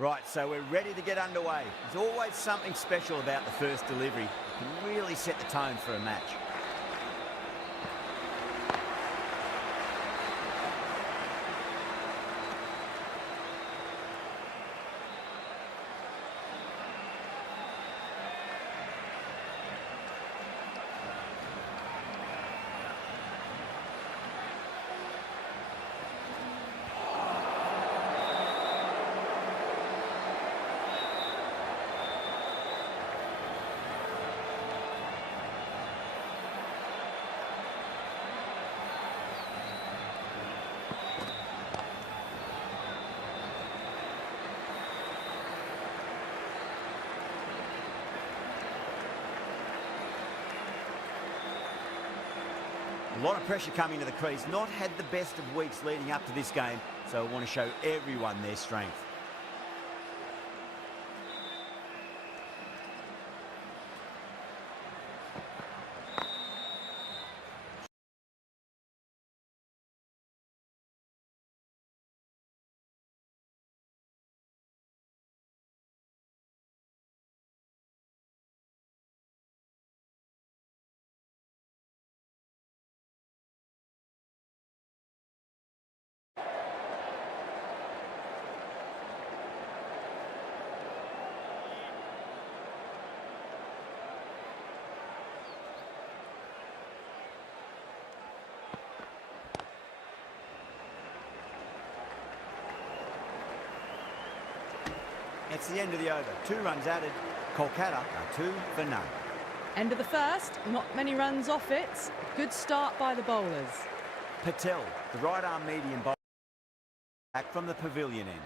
Right, so we're ready to get underway. There's always something special about the first delivery. It can really set the tone for a match. A lot of pressure coming to the crease. Not had the best of weeks leading up to this game, so I want to show everyone their strength. It's the end of the over. 2 runs added. Kolkata are 2 for none. End of the first. Not many runs off it. Good start by the bowlers. Patel, the right arm medium bowler, back from the pavilion end.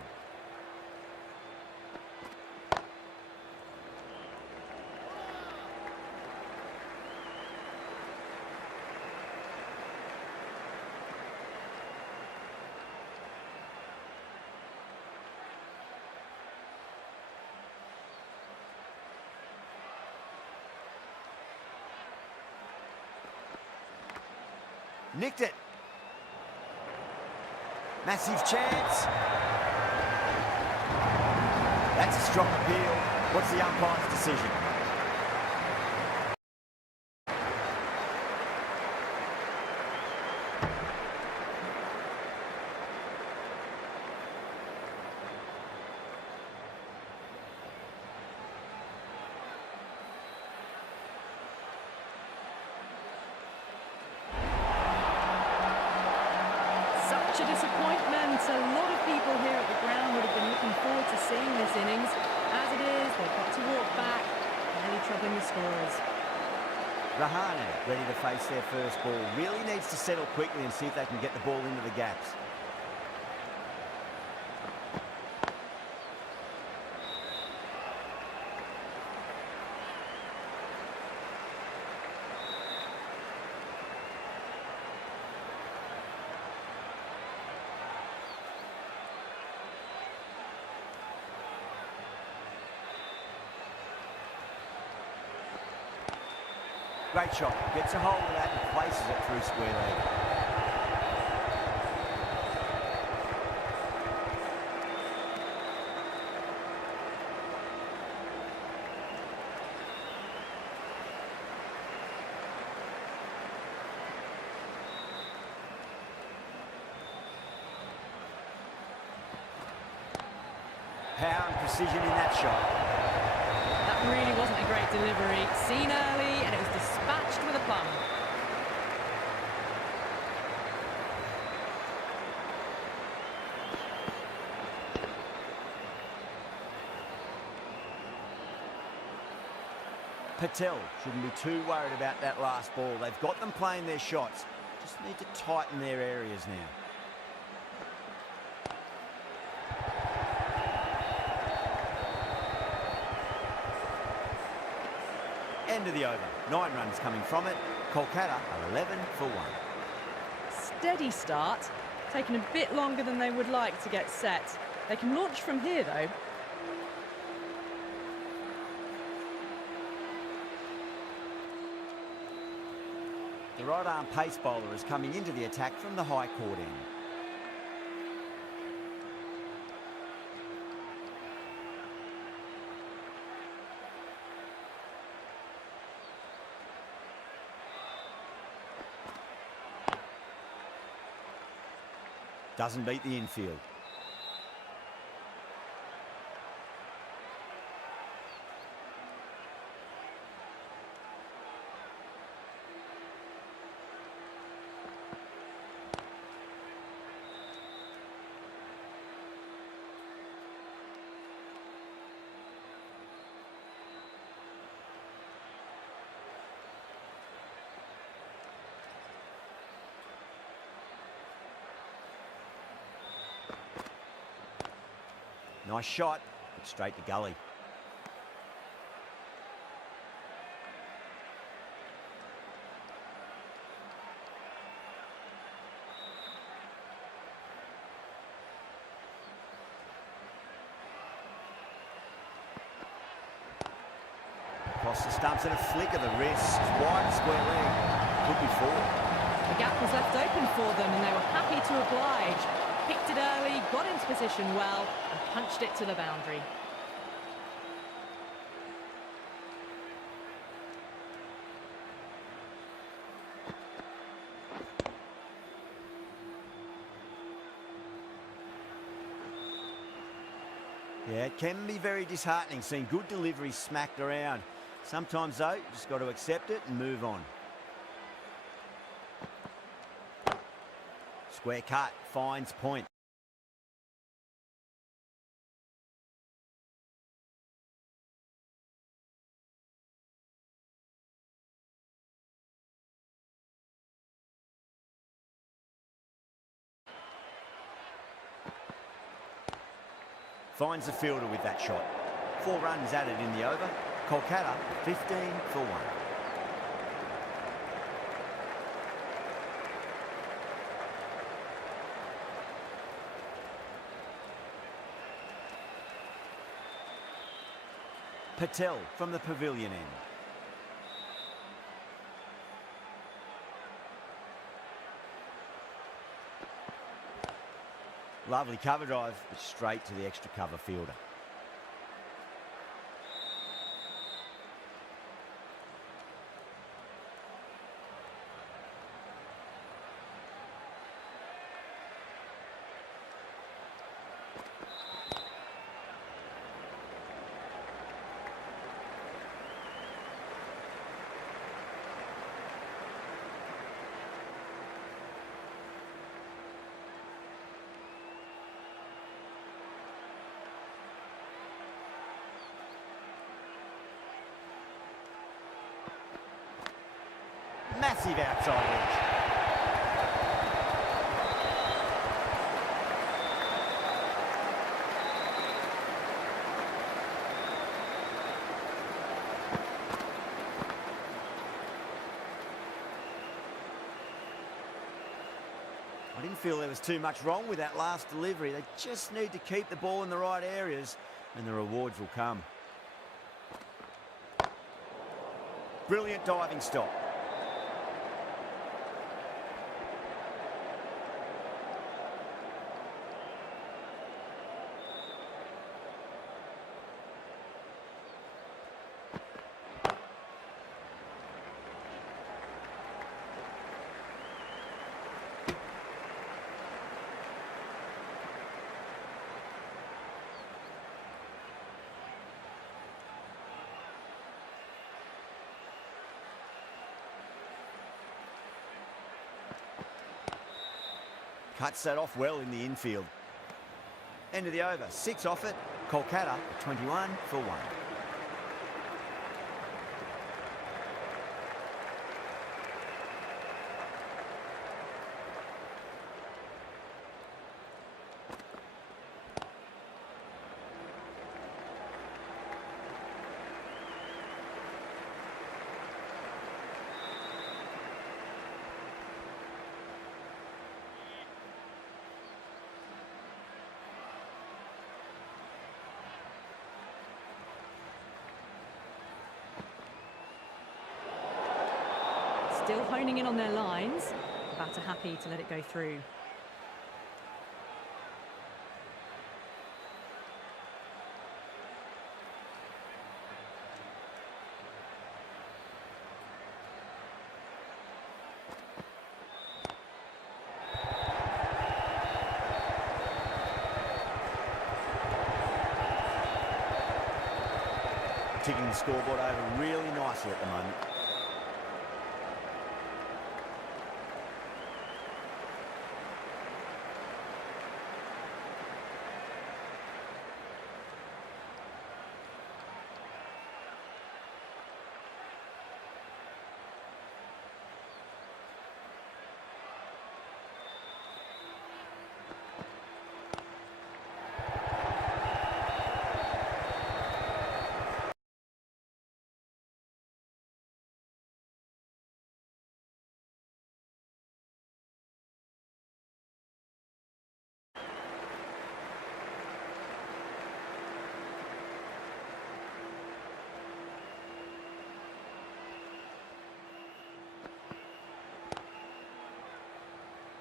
Nicked it. Massive chance. That's a strong appeal. What's the umpire's decision? Such a disappointment. A lot of people here at the ground would have been looking forward to seeing this innings. As it is, they've got to walk back, really troubling the scorers. Rahane ready to face their first ball. Really needs to settle quickly and see if they can get the ball into the gaps. Great shot. Gets a hold of that and places it through square leg. Power and precision in that shot. That really wasn't a great delivery. Seen early, and it was dispatched with a plum. Patel shouldn't be too worried about that last ball. They've got them playing their shots. Just need to tighten their areas now. End of the over. 9 runs coming from it. Kolkata are 11 for 1. Steady start. Taking a bit longer than they would like to get set. They can launch from here, though. The right-arm pace bowler is coming into the attack from the high court end. Doesn't beat the infield. Nice shot, but straight to gully. Across the stumps and a flick of the wrist. Wide square leg. Could be four. The gap was left open for them and they were happy to oblige. Picked it early, got into position well, and punched it to the boundary. Yeah, it can be very disheartening seeing good deliveries smacked around. Sometimes, though, you just got to accept it and move on. Square cut, finds point. Finds the fielder with that shot. 4 runs added in the over. Kolkata 15 for 1. Patel from the pavilion end. Lovely cover drive, but straight to the extra cover fielder. Massive outside edge. I didn't feel there was too much wrong with that last delivery. They just need to keep the ball in the right areas and the rewards will come. Brilliant diving stop. Cuts that off well in the infield. End of the over, 6 off it. Kolkata 21 for 1. Still honing in on their lines. Batter happy to let it go through. ticking the scoreboard over really nicely at the moment.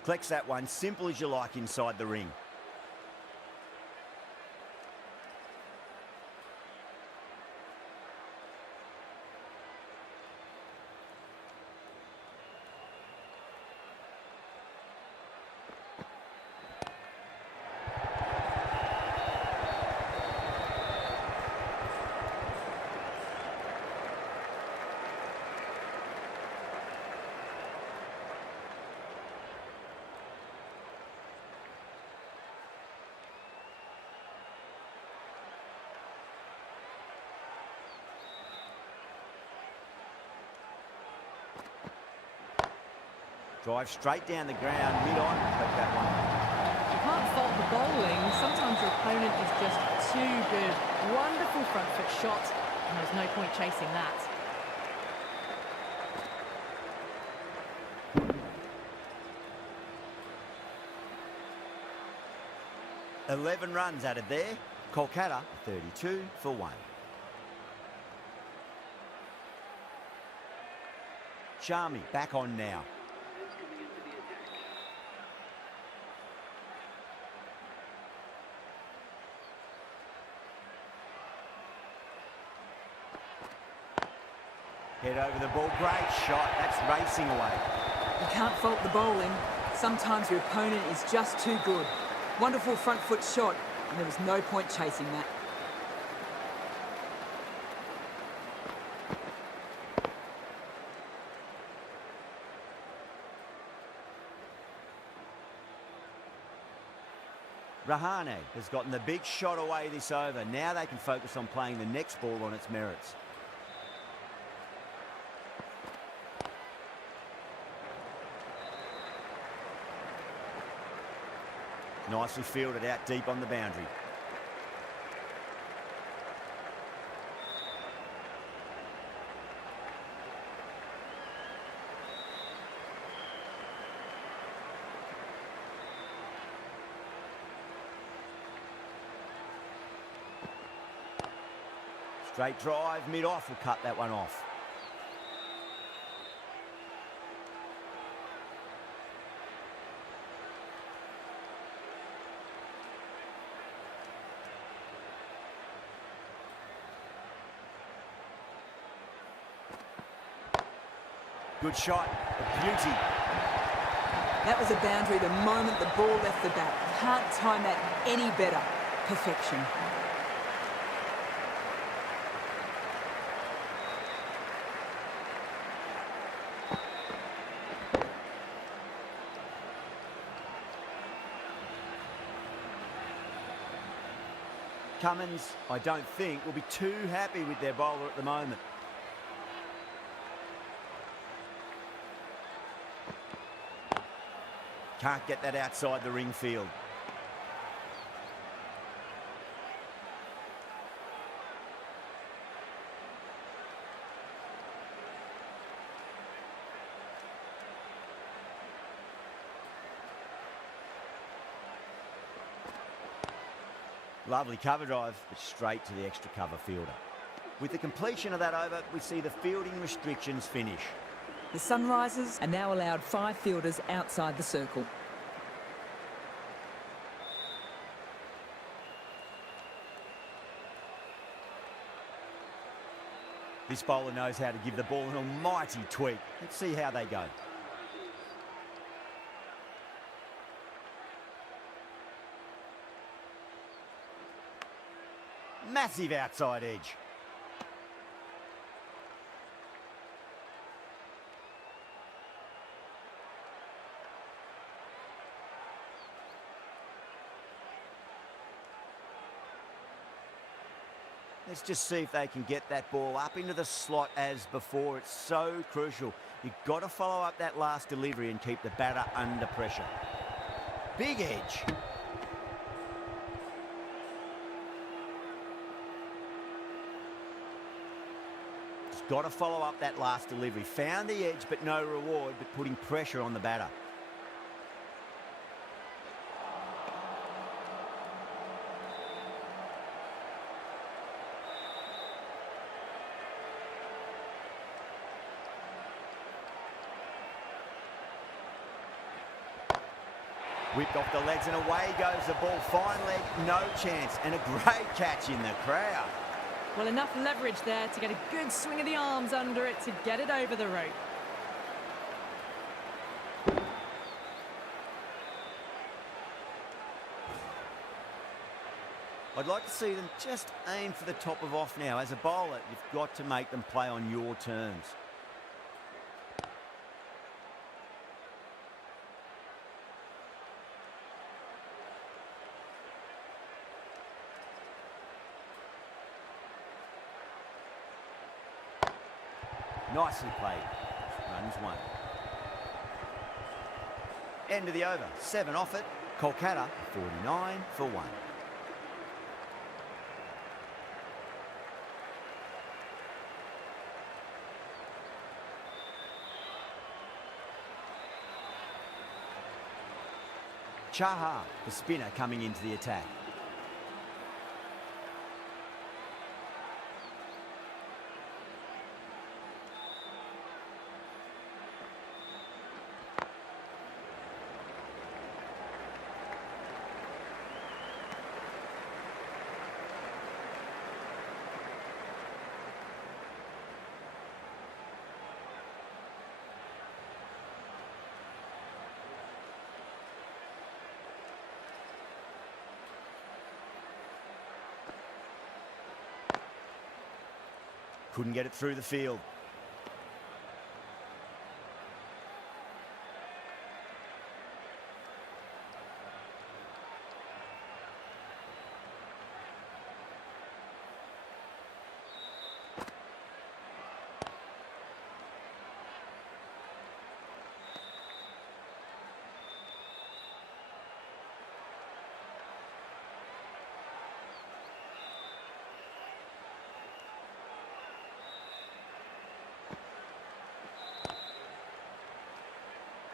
Collects that one, simple as you like inside the ring. Drive straight down the ground, mid-on, take that one. You can't fault the bowling. Sometimes your opponent is just too good. Wonderful front foot shot, and there's no point chasing that. $11 runs added there. Kolkata 32 for 1. Sharmi back on now. Head over the ball, great shot, that's racing away. You can't fault the bowling. Sometimes your opponent is just too good. Wonderful front foot shot, and there was no point chasing that. Rahane has gotten the big shot away this over. Now they can focus on playing the next ball on its merits. Nicely fielded out deep on the boundary. Straight drive, mid-off, will cut that one off. Good shot, a beauty. That was a boundary the moment the ball left the bat. Can't time that any better. Perfection. Cummins, I don't think, will be too happy with their bowler at the moment. Can't get that outside the ring field. Lovely cover drive, but straight to the extra cover fielder. With the completion of that over, we see the fielding restrictions finish. The Sunrisers are now allowed 5 fielders outside the circle. This bowler knows how to give the ball an almighty tweak. Let's see how they go. Massive outside edge. Let's just see if they can get that ball up into the slot as before. It's so crucial. You've got to follow up that last delivery and keep the batter under pressure. Big edge. Just got to follow up that last delivery. Found the edge, but no reward, but putting pressure on the batter. Whipped off the legs and away goes the ball. Fine leg, no chance. And a great catch in the crowd. Well, enough leverage there to get a good swing of the arms under it to get it over the rope. I'd like to see them just aim for the top of off now. As a bowler, you've got to make them play on your terms. Nicely played. Runs one. End of the over. 7 off it. Kolkata 49 for 1. Chaha, the spinner, coming into the attack. Couldn't get it through the field.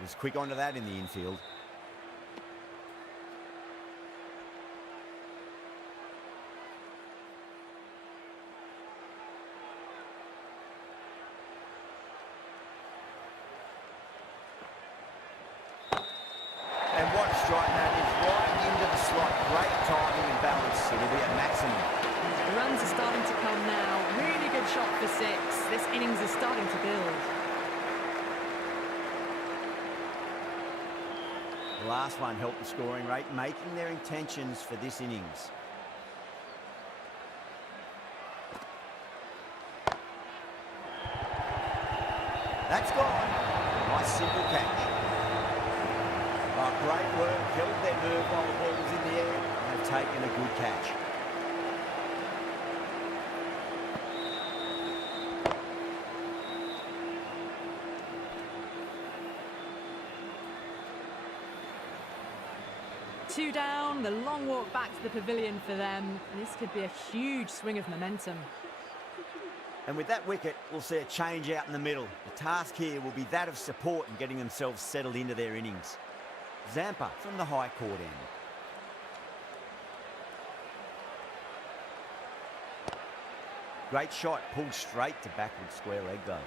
Was quick onto that in the infield. And what a strike that is, right into the slot. Great timing and balance. It'll be a maximum. The runs are starting to come now. Really good shot for 6. This innings is starting to build. The last one helped the scoring rate, making their intentions for this innings. That's gone. Nice simple catch. Oh, great work. Held their nerve while the ball was in the air. They've taken a good catch. Two down, the long walk back to the pavilion for them. This could be a huge swing of momentum. And with that wicket, we'll see a change out in the middle. The task here will be that of support and getting themselves settled into their innings. Zampa from the high court end. Great shot, pulled straight to backward square leg though.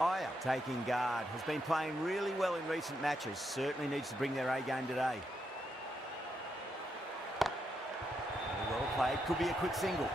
Iyer taking guard, has been playing really well in recent matches, certainly needs to bring their A game today. Well played, could be a quick single.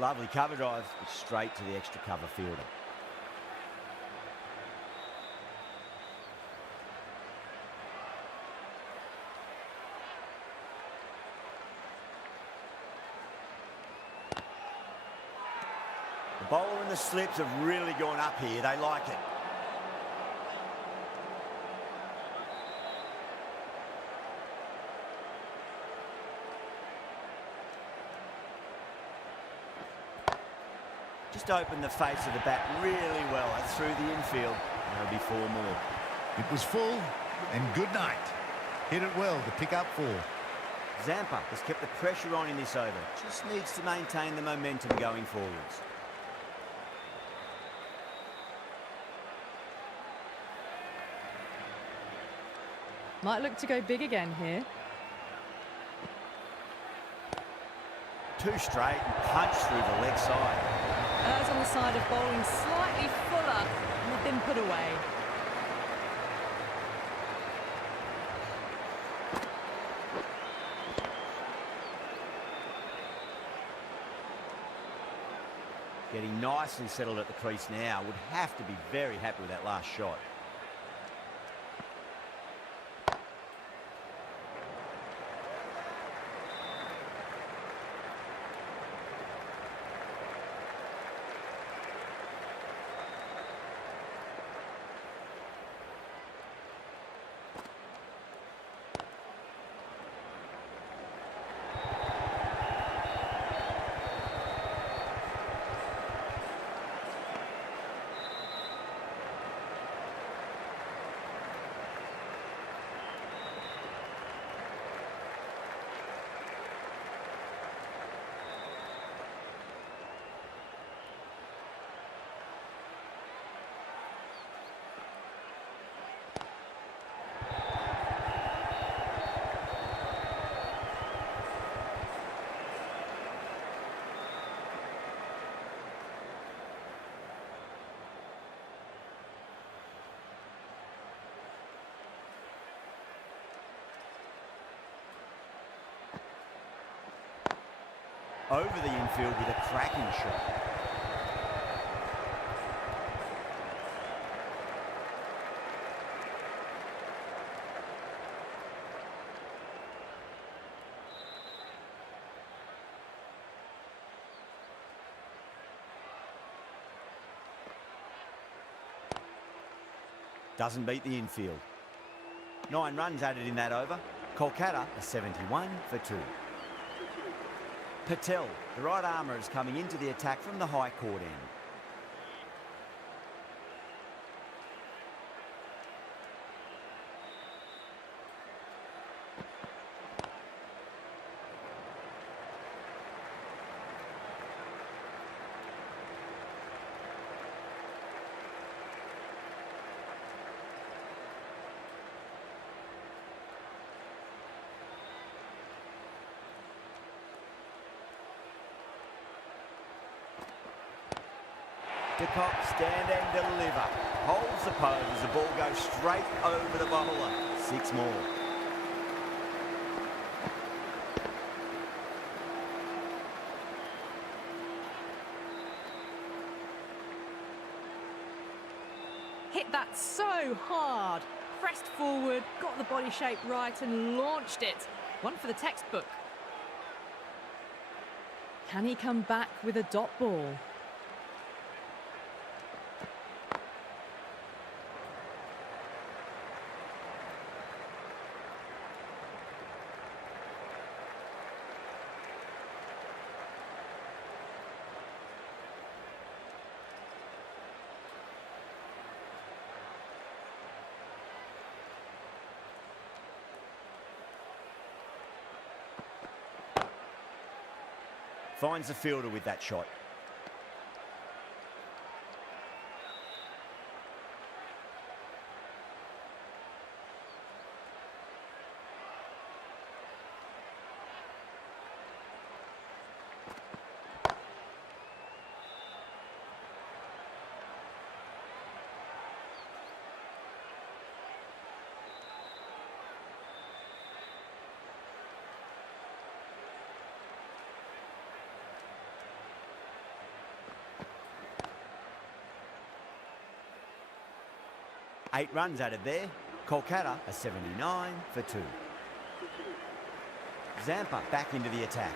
Lovely cover drive, straight to the extra cover fielder. The bowler and the slips have really gone up here. They like it. Just opened the face of the bat really well through the infield. There'll be 4 more. It was full and good night. Hit it well to pick up 4. Zampa has kept the pressure on in this over. Just needs to maintain the momentum going forwards. Might look to go big again here. 2 straight and punch through the leg side. Errs on the side of bowling slightly fuller and have been put away. Getting nicely settled at the crease now. Would have to be very happy with that last shot. Over the infield with a cracking shot. Doesn't beat the infield. 9 runs added in that over. Kolkata a 71 for 2. Patel, the right armour, is coming into the attack from the high court end. De Kock, stand and deliver. Holds the pose as the ball goes straight over the bowler. 6 more. Hit that so hard. Pressed forward, got the body shape right and launched it. One for the textbook. Can he come back with a dot ball? Finds the fielder with that shot. 8 runs added there. Kolkata a 79 for 2. Zampa back into the attack.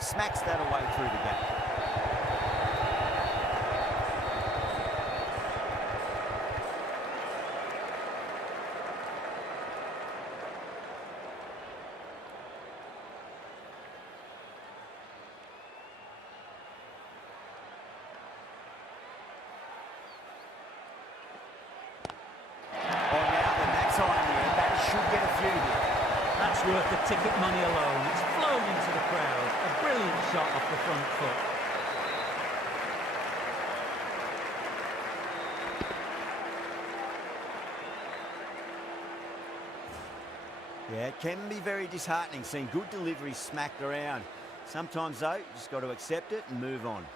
Smacks that away through the gap. That's worth the ticket money alone. It's flown into the crowd. A brilliant shot off the front foot. Yeah, it can be very disheartening seeing good deliveries smacked around. Sometimes, though, you just got to accept it and move on.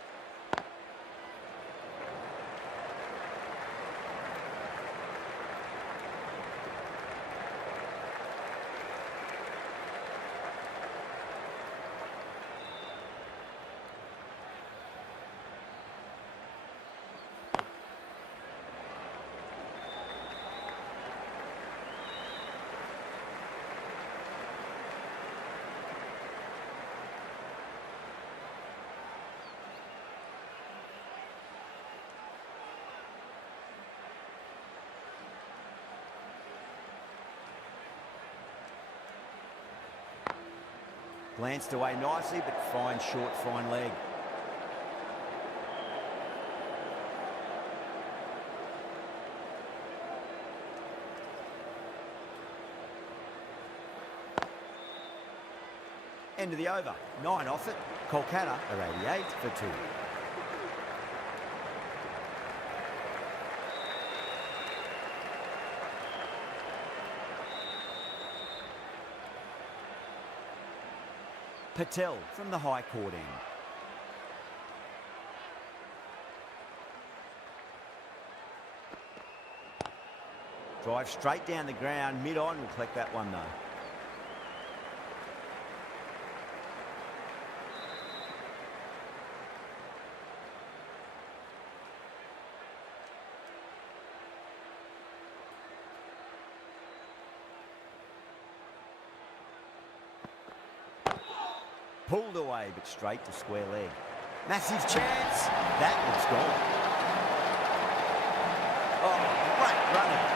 Glanced away nicely, but fine short, fine leg. End of the over. 9 off it. Kolkata are 88 for 2. Patel from the high court end. Drive straight down the ground, mid-on, will collect that one though. Pulled away, but straight to square leg. Massive chance. That one's gone. Oh, great running.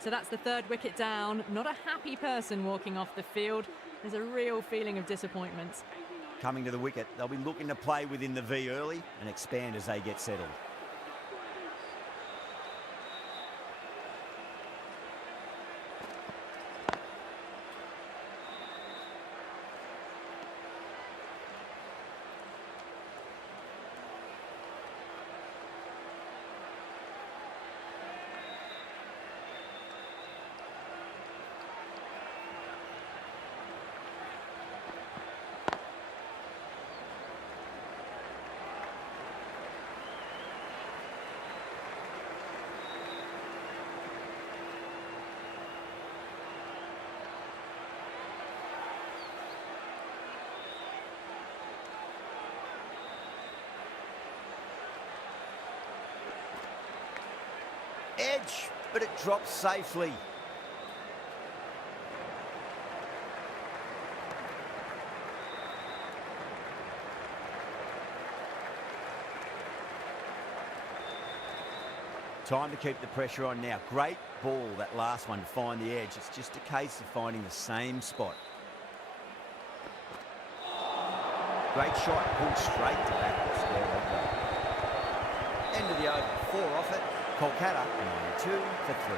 So that's the third wicket down. Not a happy person walking off the field. There's a real feeling of disappointment. Coming to the wicket, they'll be looking to play within the V early and expand as they get settled. Edge, but it drops safely. Time to keep the pressure on now. Great ball, that last one, to find the edge. It's just a case of finding the same spot. Great shot, pulled straight to back square leg. End of the over, 4 off it. Kolkata 92 for 3.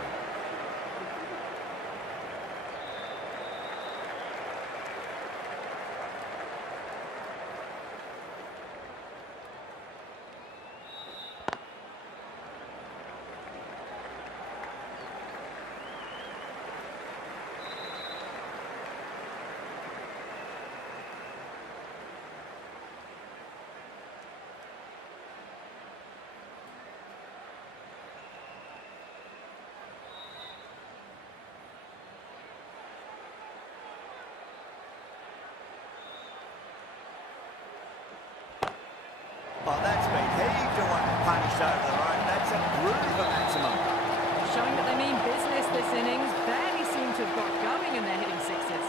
Oh, that's been heaved away and punished over the road. That's a groove for maximum. Showing that they mean business this innings. Barely seem to have got going and they're hitting sixes.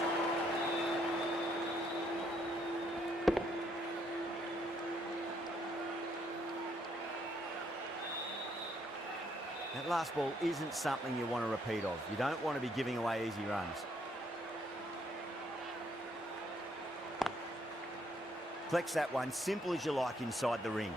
That last ball isn't something you want to repeat of. You don't want to be giving away easy runs. Flex that one, simple as you like inside the ring.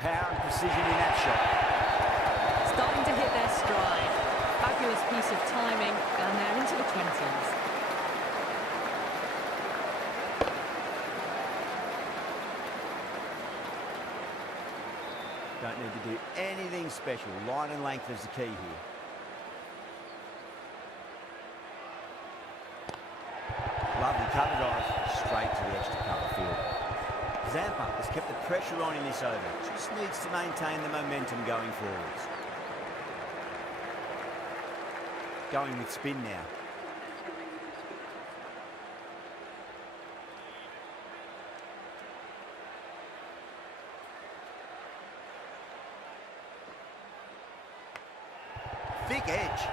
Power and precision in that shot. Starting to hit their stride. Fabulous piece of timing, and they're into the 20s. Don't need to do anything special. Line and length is the key here. Lovely cover drive, straight to the extra cover field. Zampa has kept the pressure on in this over. Just needs to maintain the momentum going forwards. Going with spin now. Thick edge.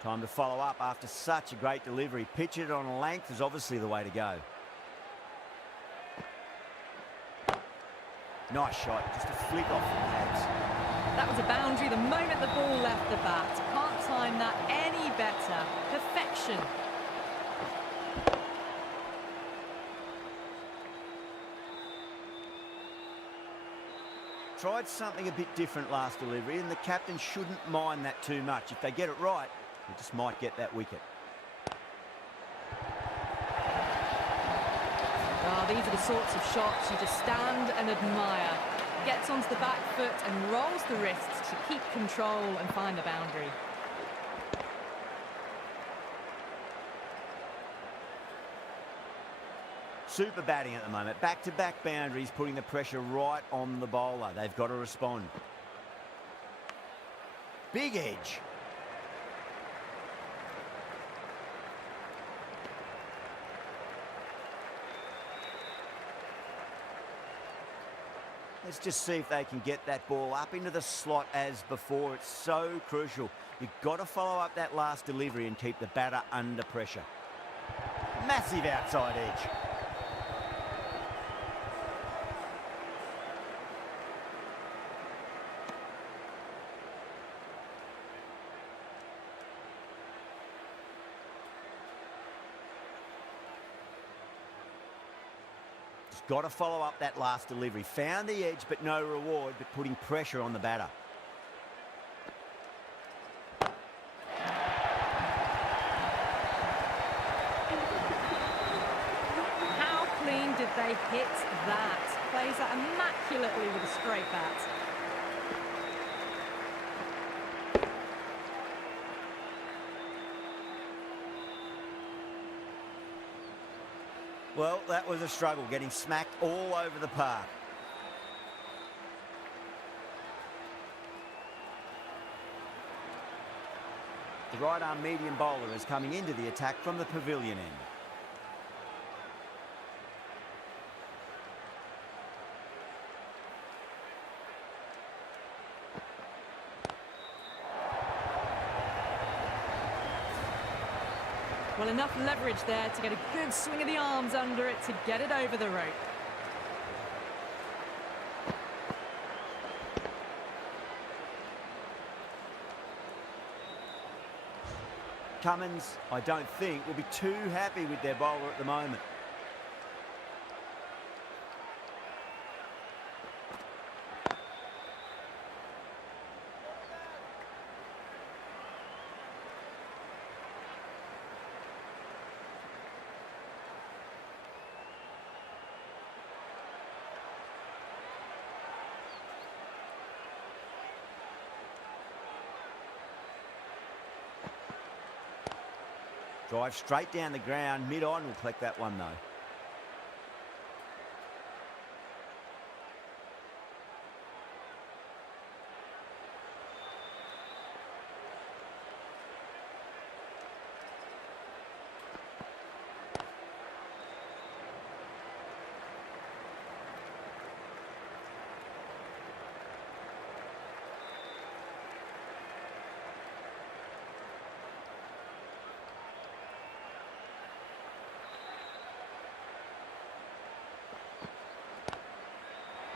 Time to follow up after such a great delivery. Pitch it on a length is obviously the way to go. Nice shot, just a flick off the pads. That was a boundary the moment the ball left the bat. Can't time that any better. Perfection. Tried something a bit different last delivery, and the captain shouldn't mind that too much. If they get it right, they just might get that wicket. Oh, these are the sorts of shots you just stand and admire. Gets onto the back foot and rolls the wrists to keep control and find the boundary. Super batting at the moment. Back-to-back boundaries, putting the pressure right on the bowler. They've got to respond. Big edge. Let's just see if they can get that ball up into the slot as before. It's so crucial. You've got to follow up that last delivery and keep the batter under pressure. Massive outside edge. Got to follow up that last delivery. Found the edge, but no reward, but putting pressure on the batter. How clean did they hit that? Plays that immaculately with a straight bat. Well, that was a struggle, getting smacked all over the park. The right-arm medium bowler is coming into the attack from the pavilion end. Well, enough leverage there to get a good swing of the arms under it to get it over the rope. Cummins, I don't think, will be too happy with their bowler at the moment. Drive straight down the ground, mid-on will collect that one though.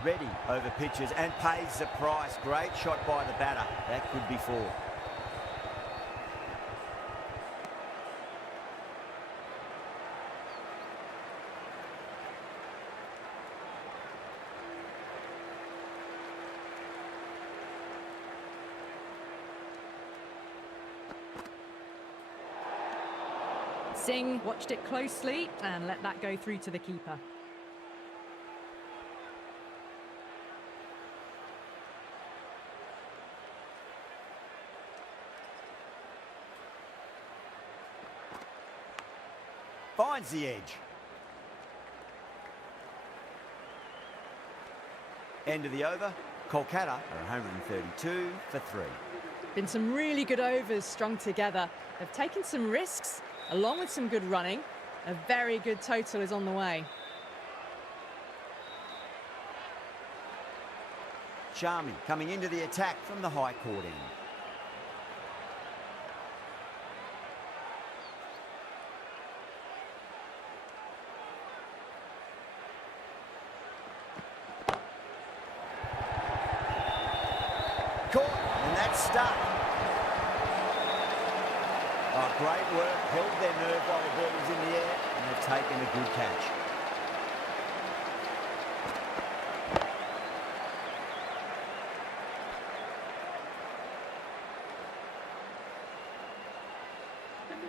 Ready over pitches and pays the price. Great shot by the batter. That could be 4. Singh watched it closely and let that go through to the keeper. Finds the edge. End of the over. Kolkata are 132 for 3. Been some really good overs strung together. They've taken some risks, along with some good running. A very good total is on the way. Sharmi coming into the attack from the high court end. Caught, and that's stuck. Oh, great work. Held their nerve while the ball was in the air, and they've taken a good catch.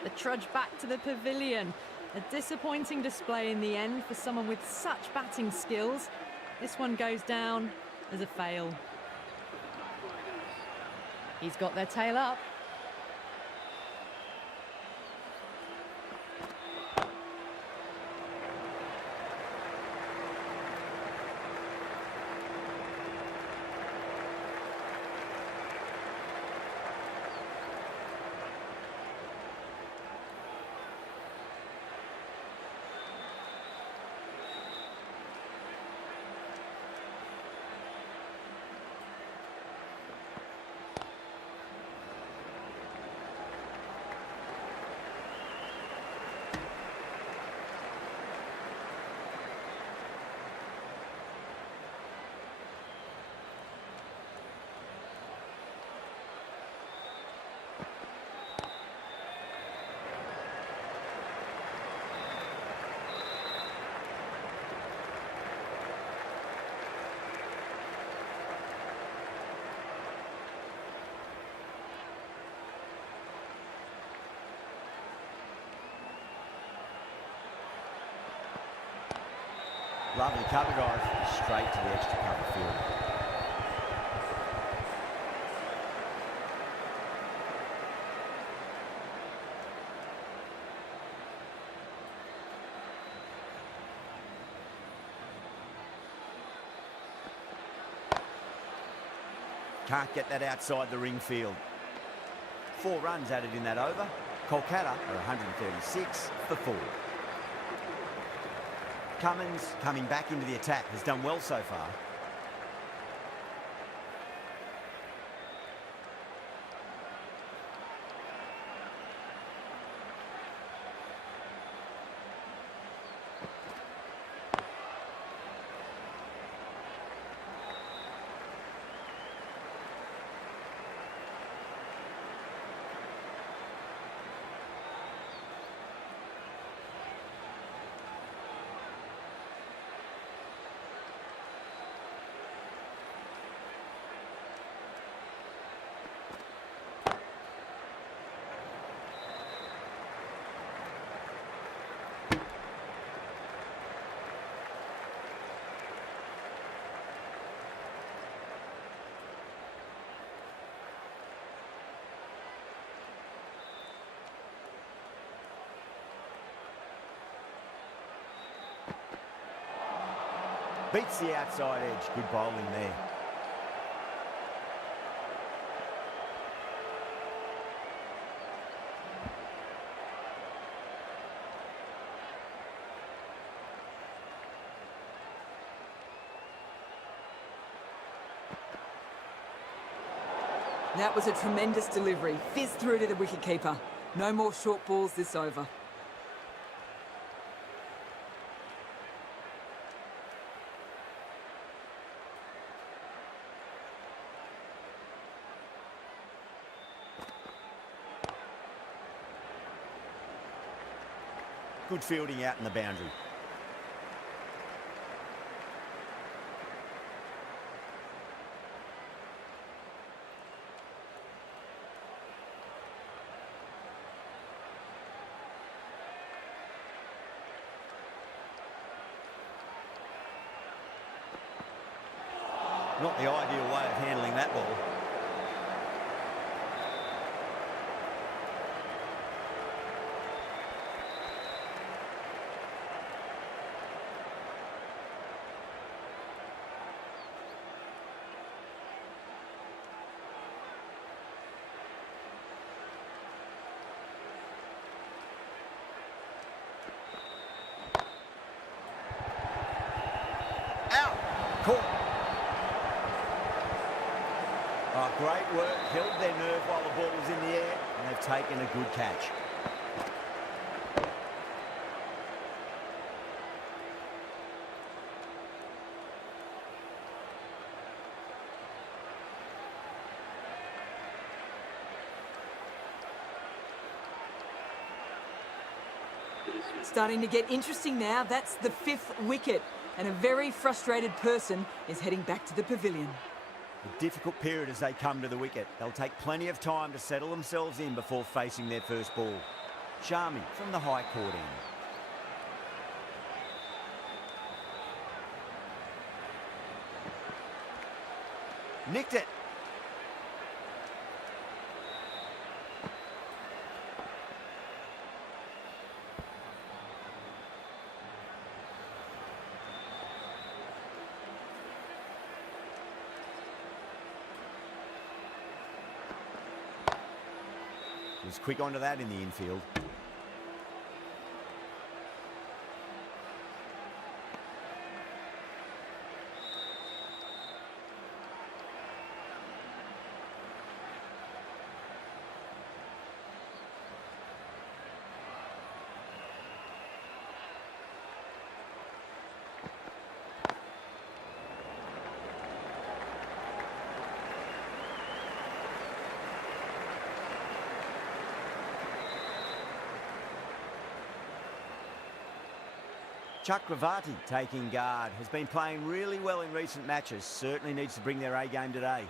The trudge back to the pavilion. A disappointing display in the end for someone with such batting skills. This one goes down as a fail. He's got their tail up. Lovely cover drive, straight to the extra cover field. Can't get that outside the ring field. 4 runs added in that over. Kolkata are 136 for 4. Cummins, coming back into the attack, has done well so far. Beats the outside edge. Good bowling there. That was a tremendous delivery. Fizzed through to the wicketkeeper. No more short balls this over. Good fielding out in the boundary. Not the ideal way of handling that ball. Out. Caught. Oh, great work. Held their nerve while the ball was in the air, and they've taken a good catch. Starting to get interesting now. That's the 5th wicket. And a very frustrated person is heading back to the pavilion. A difficult period as they come to the wicket. They'll take plenty of time to settle themselves in before facing their first ball. Charming from the high court end. Nicked it. Was quick onto that in the infield. Chakravarti taking guard. Has been playing really well in recent matches. Certainly needs to bring their A game today.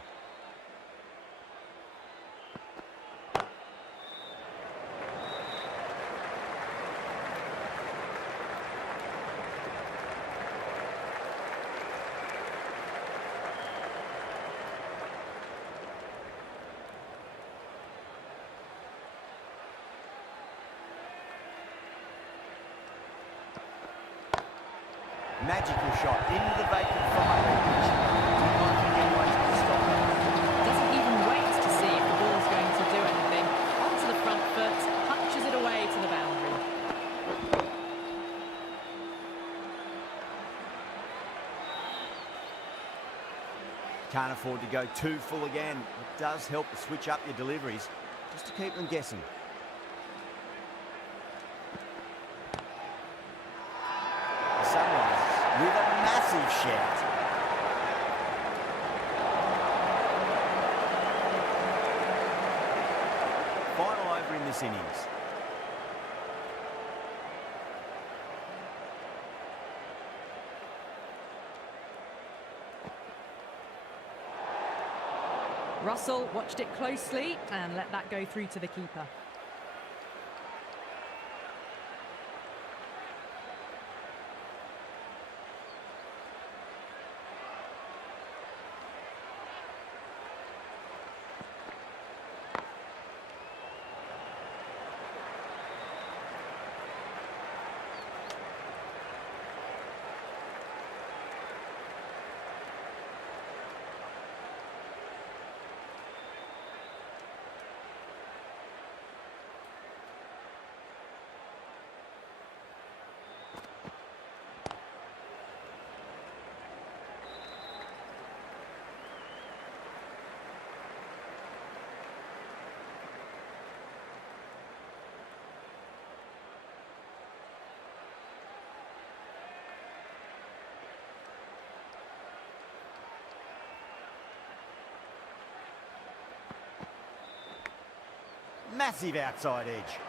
Magical shot into the vacant fire. Did not think anyone's going to stop it. Doesn't even wait to see if the ball's going to do anything. Onto the front foot, punches it away to the boundary. Can't afford to go too full again. It does help to switch up your deliveries, just to keep them guessing. Sunrise with a massive shout. Final over in this innings. Russell watched it closely and let that go through to the keeper. Massive outside edge.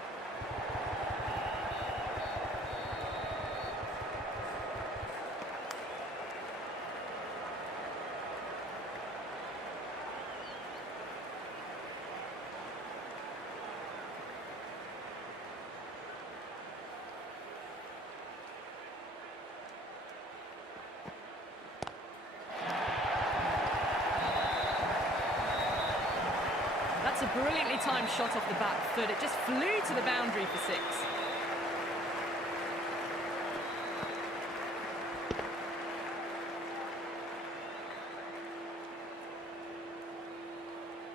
That's a brilliantly timed shot off the back foot. It just flew to the boundary for 6.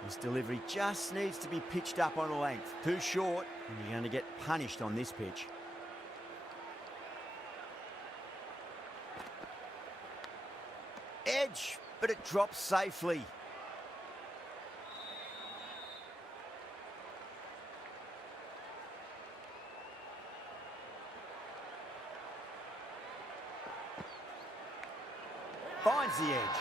This delivery just needs to be pitched up on a length. Too short, and you're going to get punished on this pitch. Edge, but it drops safely. Finds the edge.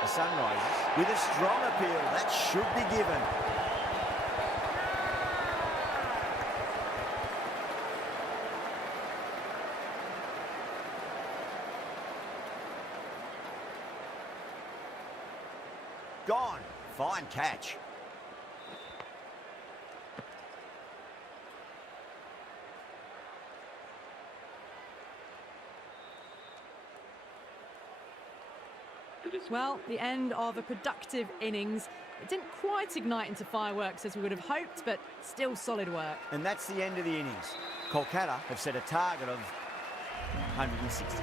The sun rises with a strong appeal. That should be given. Gone. Fine catch. Well, the end of a productive innings. It didn't quite ignite into fireworks as we would have hoped, but still solid work. And that's the end of the innings. Kolkata have set a target of 160.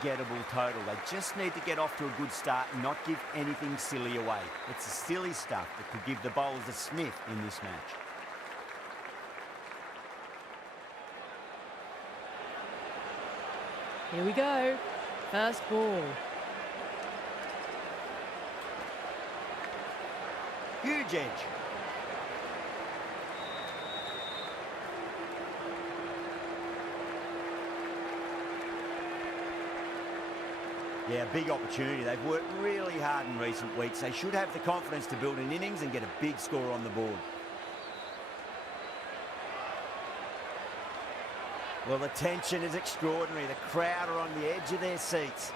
Gettable total. They just need to get off to a good start and not give anything silly away. It's the silly stuff that could give the bowlers a sniff in this match. Here we go. First ball. Huge edge. Yeah, big opportunity. They've worked really hard in recent weeks. They should have the confidence to build an innings and get a big score on the board. Well, the tension is extraordinary. The crowd are on the edge of their seats.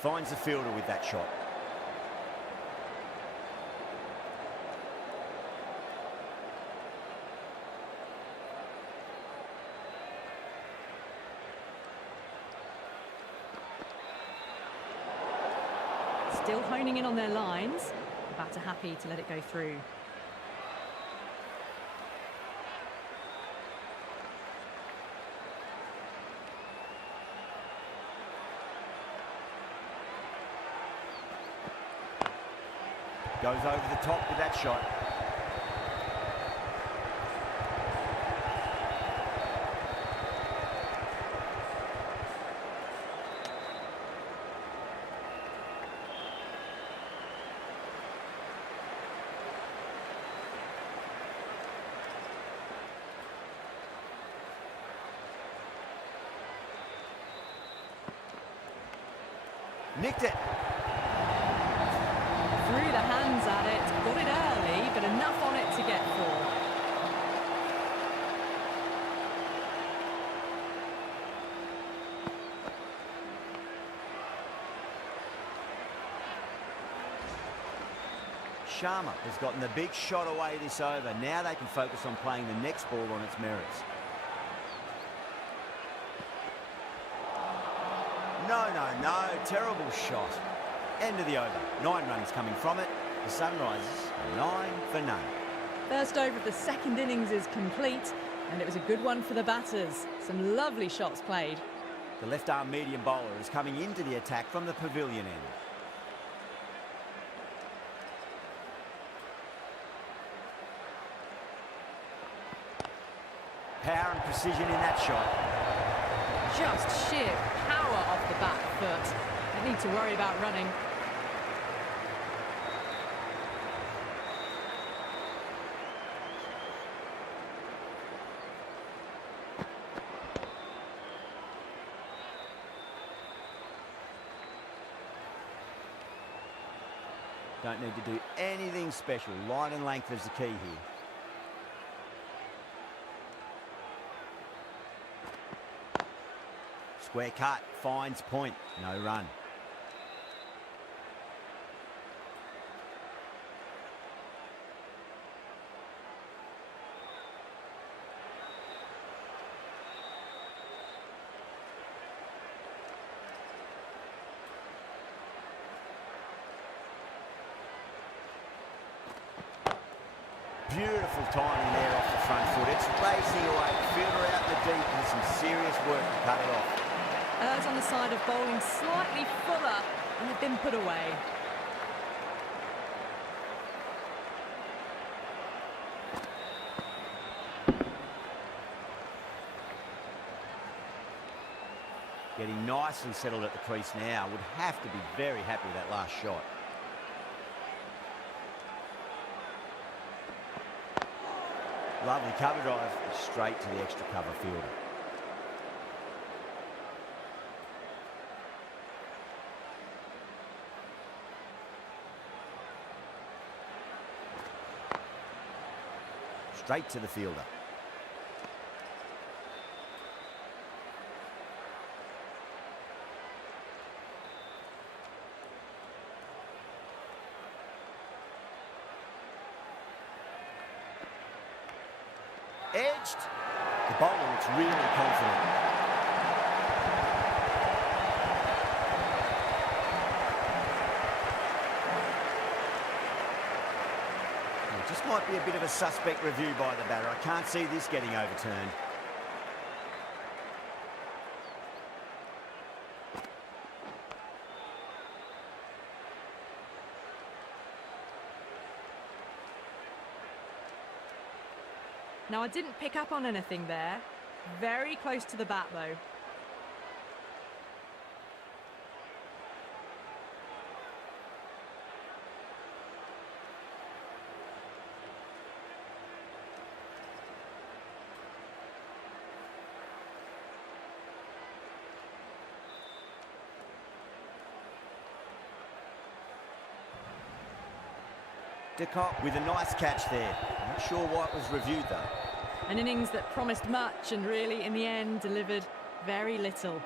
Finds the fielder with that shot. Still honing in on their lines. The batter happy to let it go through. Goes over the top with that shot. Nicked it. Threw the hands at it, got it early, but enough on it to get 4. Sharma has gotten the big shot away this over. Now they can focus on playing the next ball on its merits. No, terrible shot. End of the over. 9 runs coming from it. The sun rises 9 for none. First over of the second innings is complete, and it was a good one for the batters. Some lovely shots played. The left-arm medium bowler is coming into the attack from the pavilion end. Power and precision in that shot. Just sheer power off the back foot. Don't need to worry about running. Don't need to do anything special. Line and length is the key here. Square cut, finds point, no run. Beautiful timing there off the front foot. It's racing away. Fielder out in the deep with some serious work to cut it off. Errs on the side of bowling slightly fuller, and they've been put away. Getting nicely settled at the crease now. Would have to be very happy with that last shot. Lovely cover drive, straight to the extra cover fielder. Straight to the fielder. Edged. The bowler looks really confident. It just might be a bit of a suspect review by the batter. I can't see this getting overturned. Now, I didn't pick up on anything there. Very close to the bat, though. De Kock with a nice catch there. Not sure why it was reviewed though. An innings that promised much and really, in the end, delivered very little.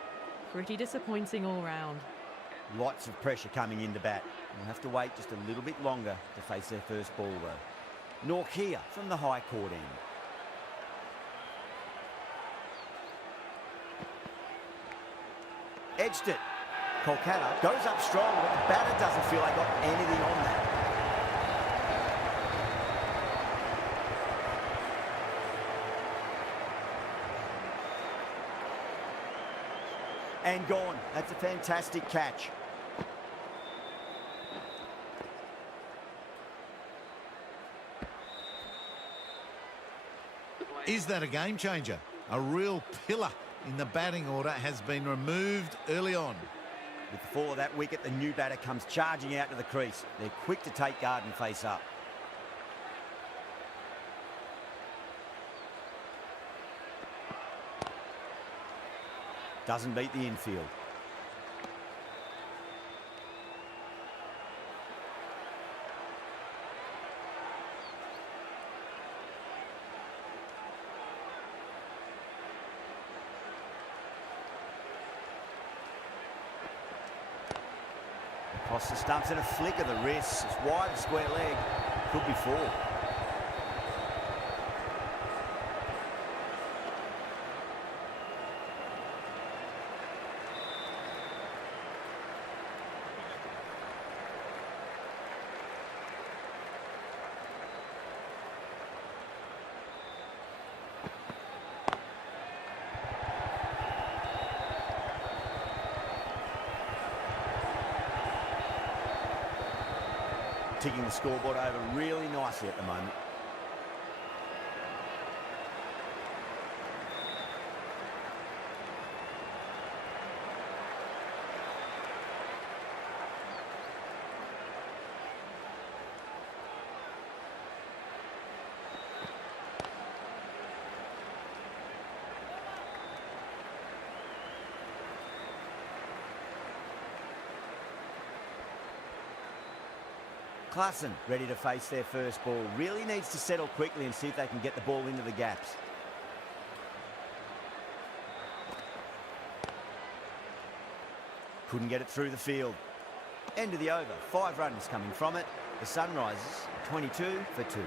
Pretty disappointing all round. Lots of pressure coming in to bat. We'll have to wait just a little bit longer to face their first ball though. Norkia from the high court end. Edged it. Kolkata goes up strong, but the batter doesn't feel like got anything on that. And gone. That's a fantastic catch. Is that a game changer? A real pillar in the batting order has been removed early on. With the fall of that wicket, the new batter comes charging out to the crease. They're quick to take guard and face up. Doesn't beat the infield. Across the stumps and a flick of the wrist. It's wide of square leg. Could be four. ticking the scoreboard over really nicely at the moment. Klassen ready to face their first ball. Really needs to settle quickly and see if they can get the ball into the gaps. Couldn't get it through the field. End of the over. 5 runs coming from it. The Sunrisers 22 for 2.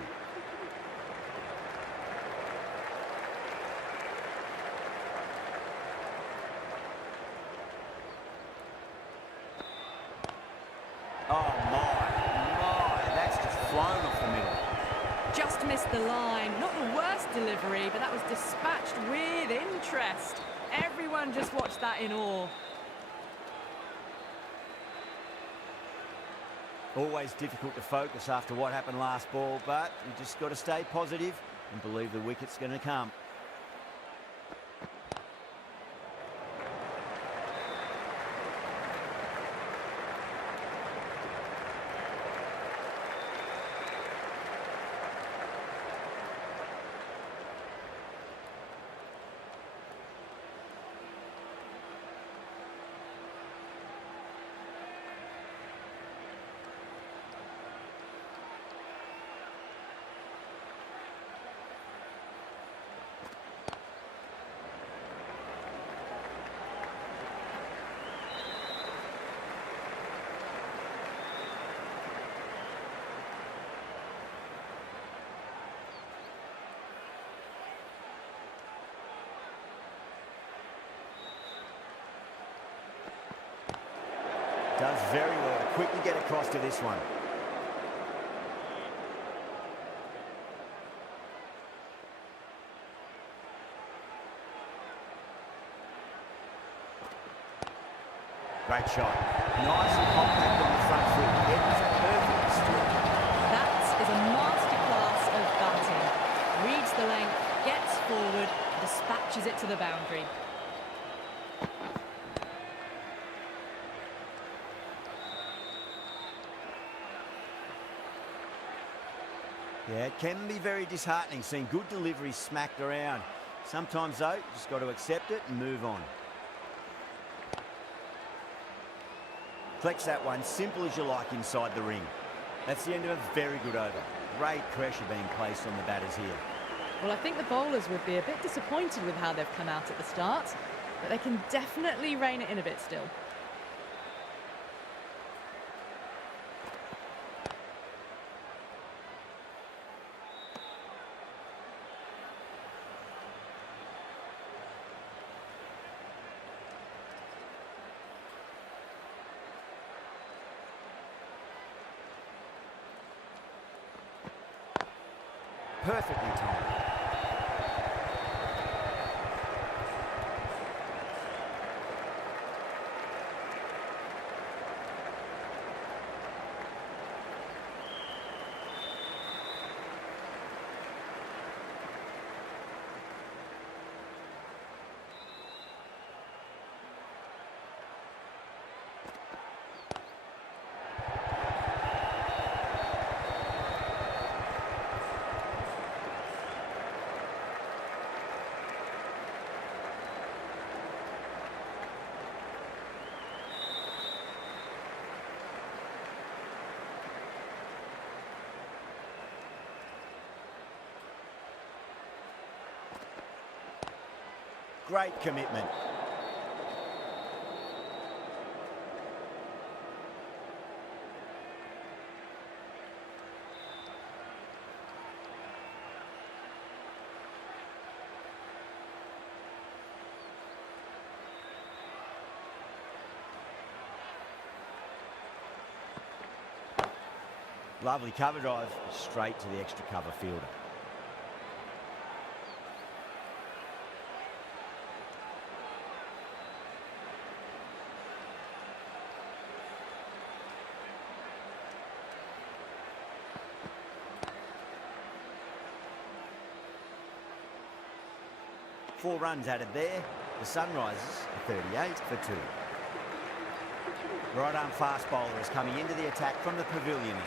Oh my, that's just flown off the middle. Just missed the line. Not the worst delivery, but that was dispatched with interest. Everyone just watched that in awe. Always difficult to focus after what happened last ball, but you just got to stay positive and believe the wicket's going to come. Does very well to quickly get across to this one. Great shot. Nice and compact on the front foot. It was perfect still. That is a masterclass of batting. Reads the length, gets forward, dispatches it to the boundary. Yeah, it can be very disheartening seeing good deliveries smacked around. Sometimes, though, you just got to accept it and move on. Collects that one, simple as you like inside the ring. That's the end of a very good over. Great pressure being placed on the batters here. Well, I think the bowlers would be a bit disappointed with how they've come out at the start, but they can definitely rein it in a bit still. Perfectly timed. Great commitment. Lovely cover drive, straight to the extra cover fielder. 4 runs added there. The Sunrisers are 38 for 2. Right arm fast bowler is coming into the attack from the pavilion end.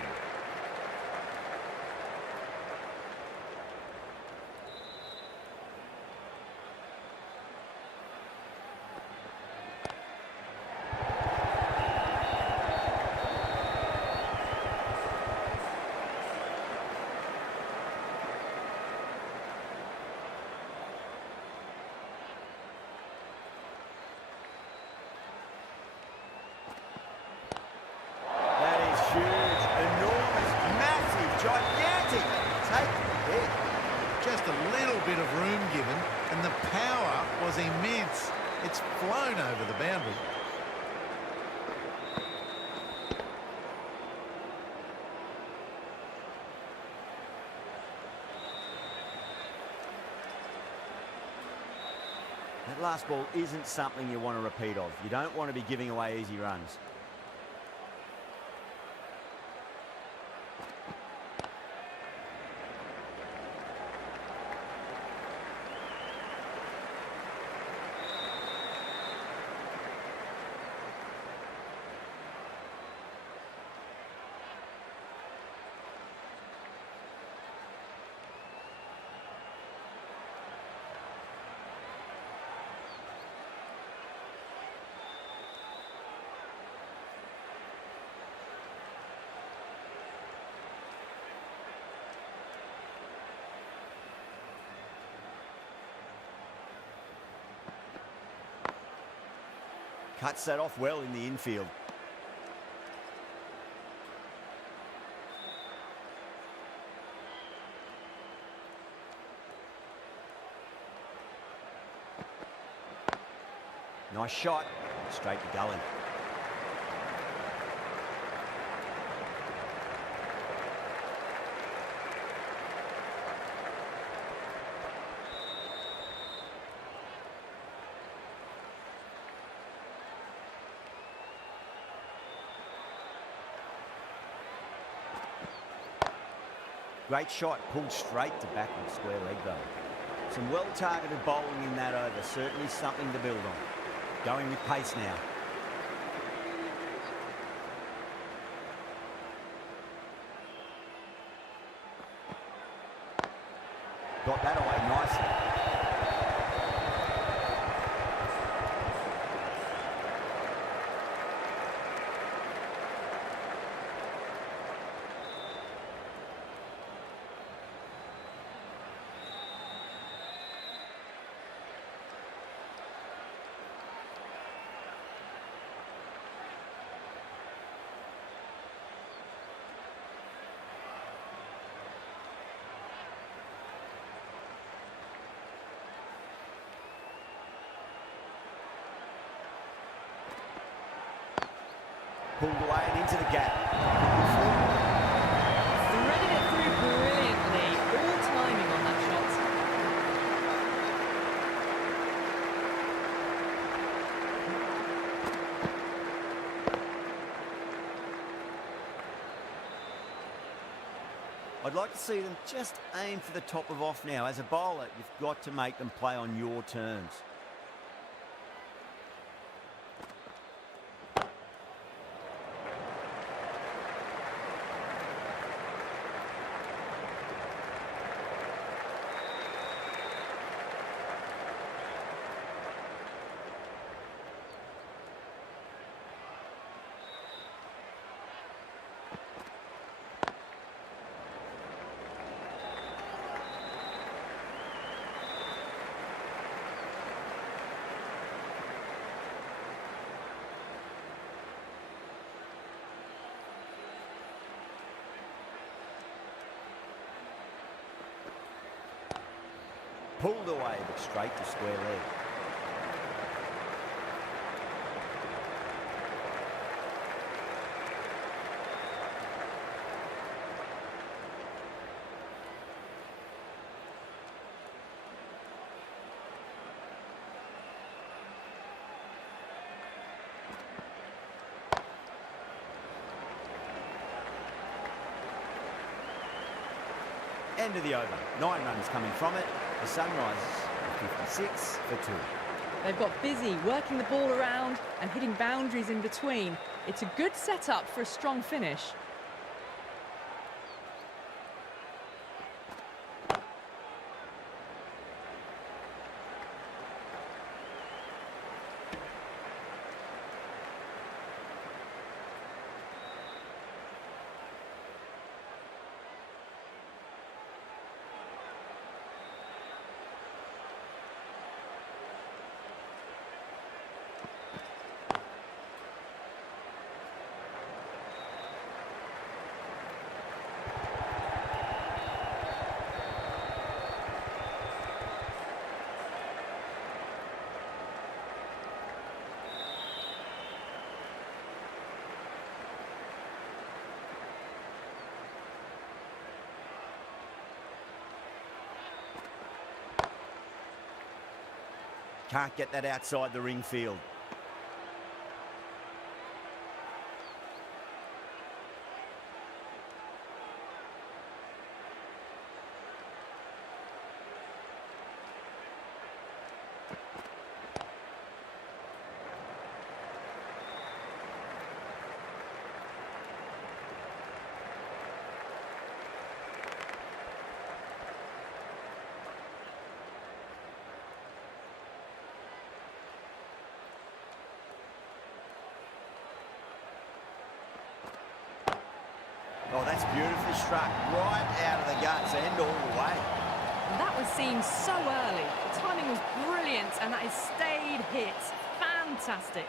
Gigantic take hit. Just a little bit of room given, and the power was immense. It's flown over the boundary. That last ball isn't something you want to repeat of. You don't want to be giving away easy runs. Cuts that off well in the infield. Nice shot, straight to gully. Great shot, pulled straight to backward square leg though. Some well-targeted bowling in that over, certainly something to build on. Going with pace now. Got that away nicely. Pulled away and into the gap. Threaded it through brilliantly. All timing on that shot. I'd like to see them just aim for the top of off now. As a bowler, you've got to make them play on your terms. Pulled away, but straight to square leg. End of the over. 9 runs coming from it. The Sunrisers 56 for 2. They've got busy working the ball around and hitting boundaries in between. It's a good setup for a strong finish. Can't get that outside the ring field. Oh, that's beautifully struck, right out of the guts and all the way. And that was seen so early. The timing was brilliant, and that is stayed hit. Fantastic.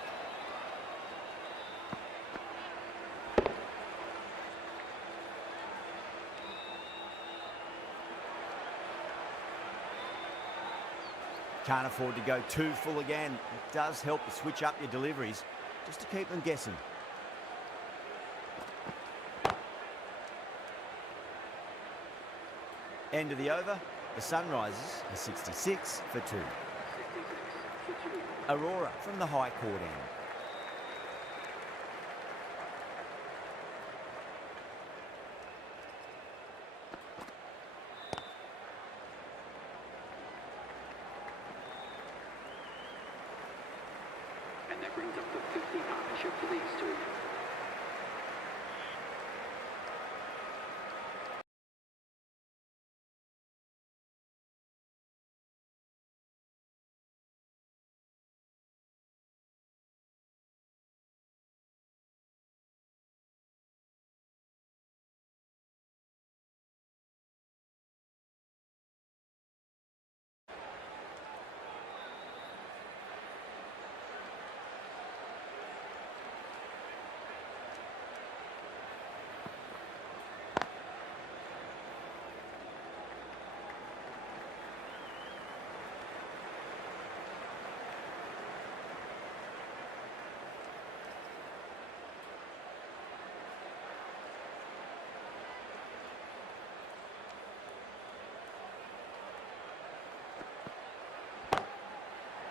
Can't afford to go too full again. It does help to switch up your deliveries, just to keep them guessing. End of the over, the Sunrisers are 66 for 2. Aurora from the high court end. And that brings up the 50 partnership for these two.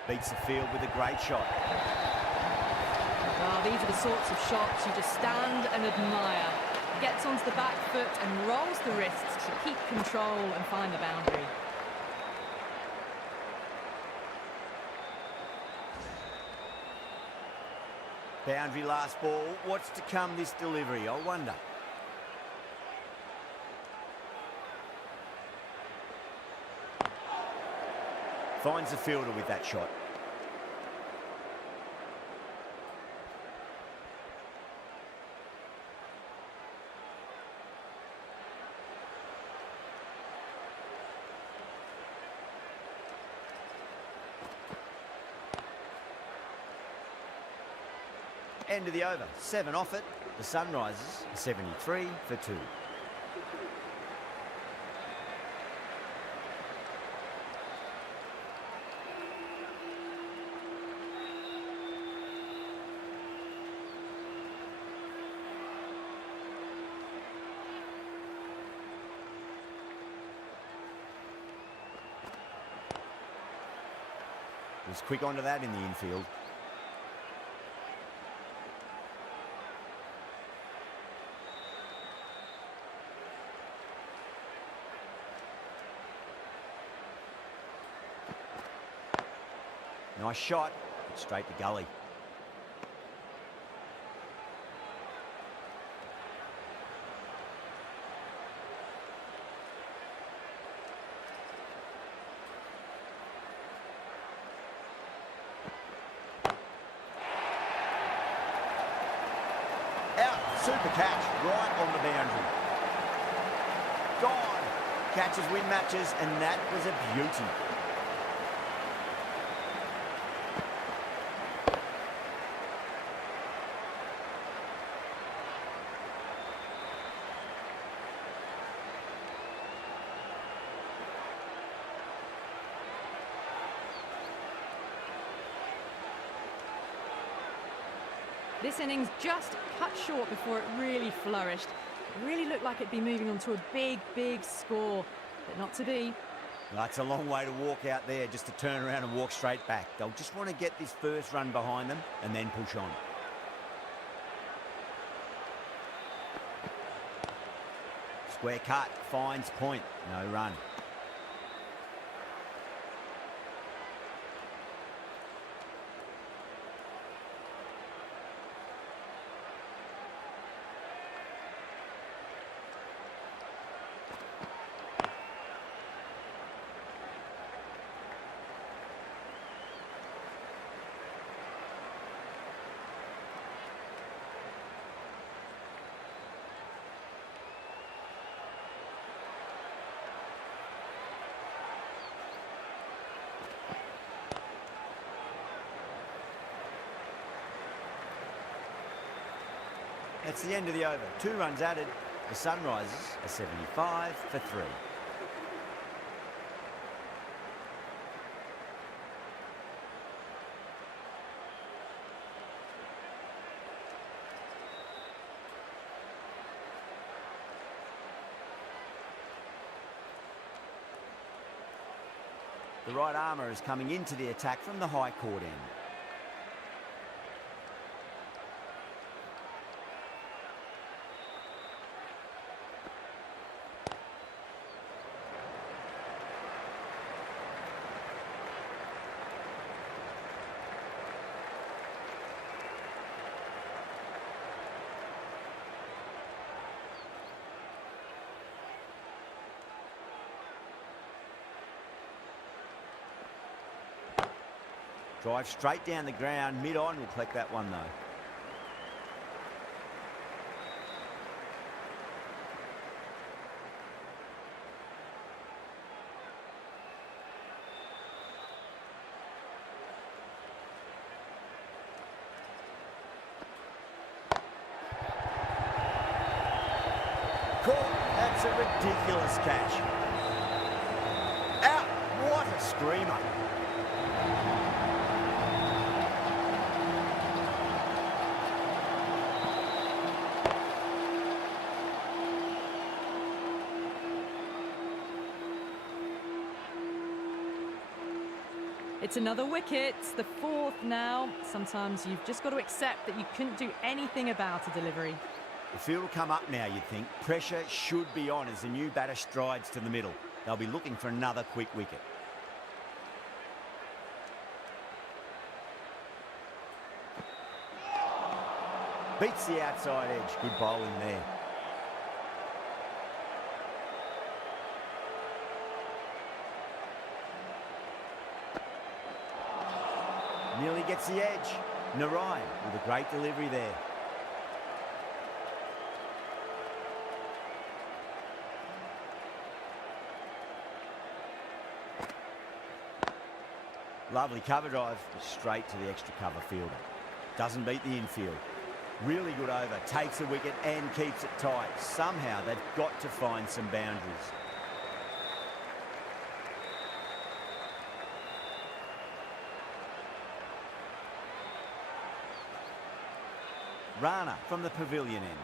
Beats the field with a great shot. Well, these are the sorts of shots you just stand and admire. Gets onto the back foot and rolls the wrists to keep control and find the boundary. Boundary last ball. What's to come this delivery, I wonder. Finds the fielder with that shot. End of the over. 7 off it. The Sunrisers are 73 for 2. Was quick onto that in the infield. Nice shot, but straight to gully. Out, super catch, right on the boundary. Gone. Catches win matches, and that was a beauty. This innings just cut short before it really flourished. It really looked like it'd be moving on to a big, big score, but not to be. That's a long way to walk out there just to turn around and walk straight back. They'll just want to get this first run behind them and then push on. Square cut, finds point, no run. That's the end of the over. 2 runs added. The Sunrisers are 75 for 3. The right armour is coming into the attack from the high court end. Drive straight down the ground. Mid-on will collect that one though. Caught. That's a ridiculous catch. Out. What a screamer. It's another wicket, it's the 4th now. Sometimes you've just got to accept that you couldn't do anything about a delivery. The field will come up now, you'd think. Pressure should be on as the new batter strides to the middle. They'll be looking for another quick wicket. Beats the outside edge. Good bowling there. Nearly gets the edge. Narayan with a great delivery there. Lovely cover drive, straight to the extra cover fielder. Doesn't beat the infield. Really good over, takes a wicket and keeps it tight. Somehow they've got to find some boundaries. Rana from the pavilion end.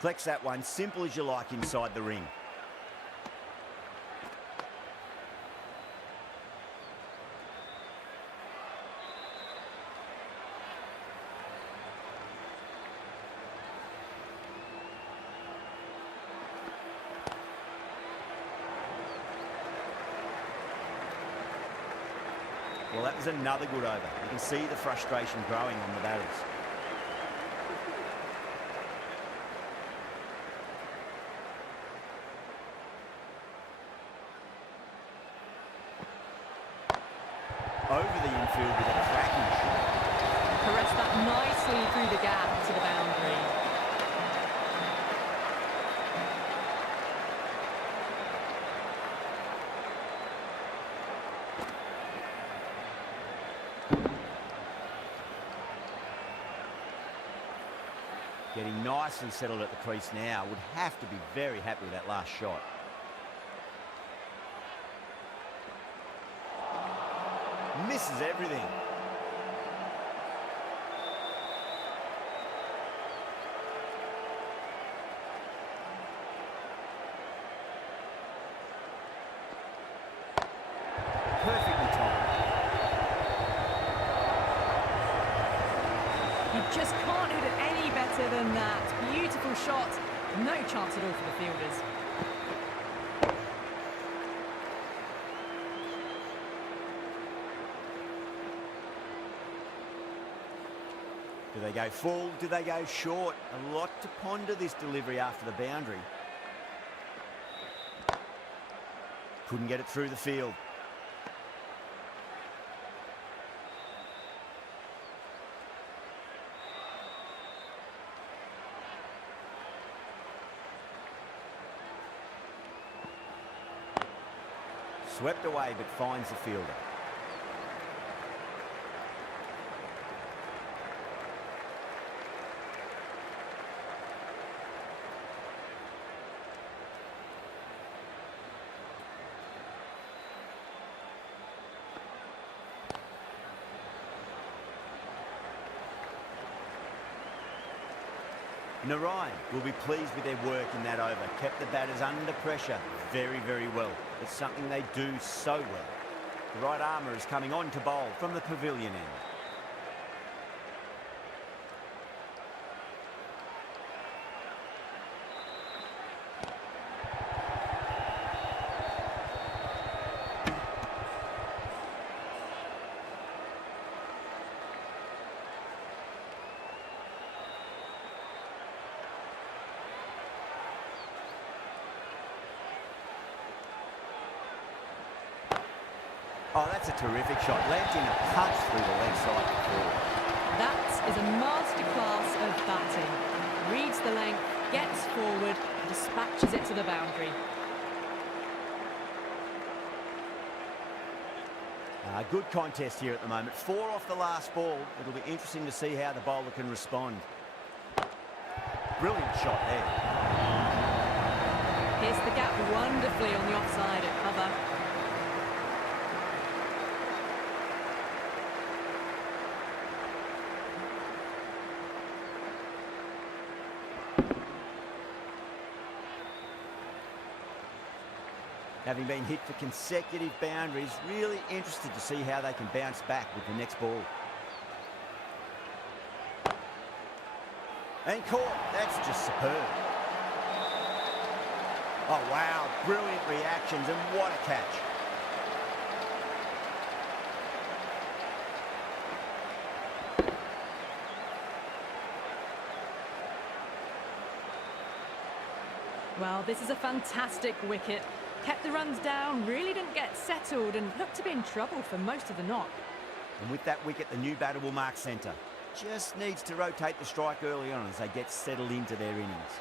Collects that one, simple as you like inside the ring. Well, that was another good over. You can see the frustration growing on the batters. Over the infield with a cracking shot. Caressed that nicely through the gap to the boundary. Getting nicely settled at the crease now. Would have to be very happy with that last shot. Misses everything. Perfectly timed. You just can't hit it any better than that. Beautiful shot. No chance at all for the fielders. Do they go full? Do they go short? A lot to ponder this delivery after the boundary. Couldn't get it through the field. Swept away, but finds the fielder. Narayan will be pleased with their work in that over. Kept the batters under pressure very, very well. It's something they do so well. The right armour is coming on to bowl from the pavilion end. Oh, that's a terrific shot. Left in a punch through the leg side to forward. That is a masterclass of batting. Reads the length, gets forward, dispatches it to the boundary. Good contest here at the moment. 4 off the last ball. It'll be interesting to see how the bowler can respond. Brilliant shot there. Pierced the gap wonderfully on the offside at cover. Having been hit for consecutive boundaries, really interested to see how they can bounce back with the next ball. And caught. That's just superb. Oh, wow. Brilliant reactions, and what a catch. Well, this is a fantastic wicket. Kept the runs down, really didn't get settled, and looked to be in trouble for most of the knock. And with that wicket, the new batter will mark centre. Just needs to rotate the strike early on as they get settled into their innings.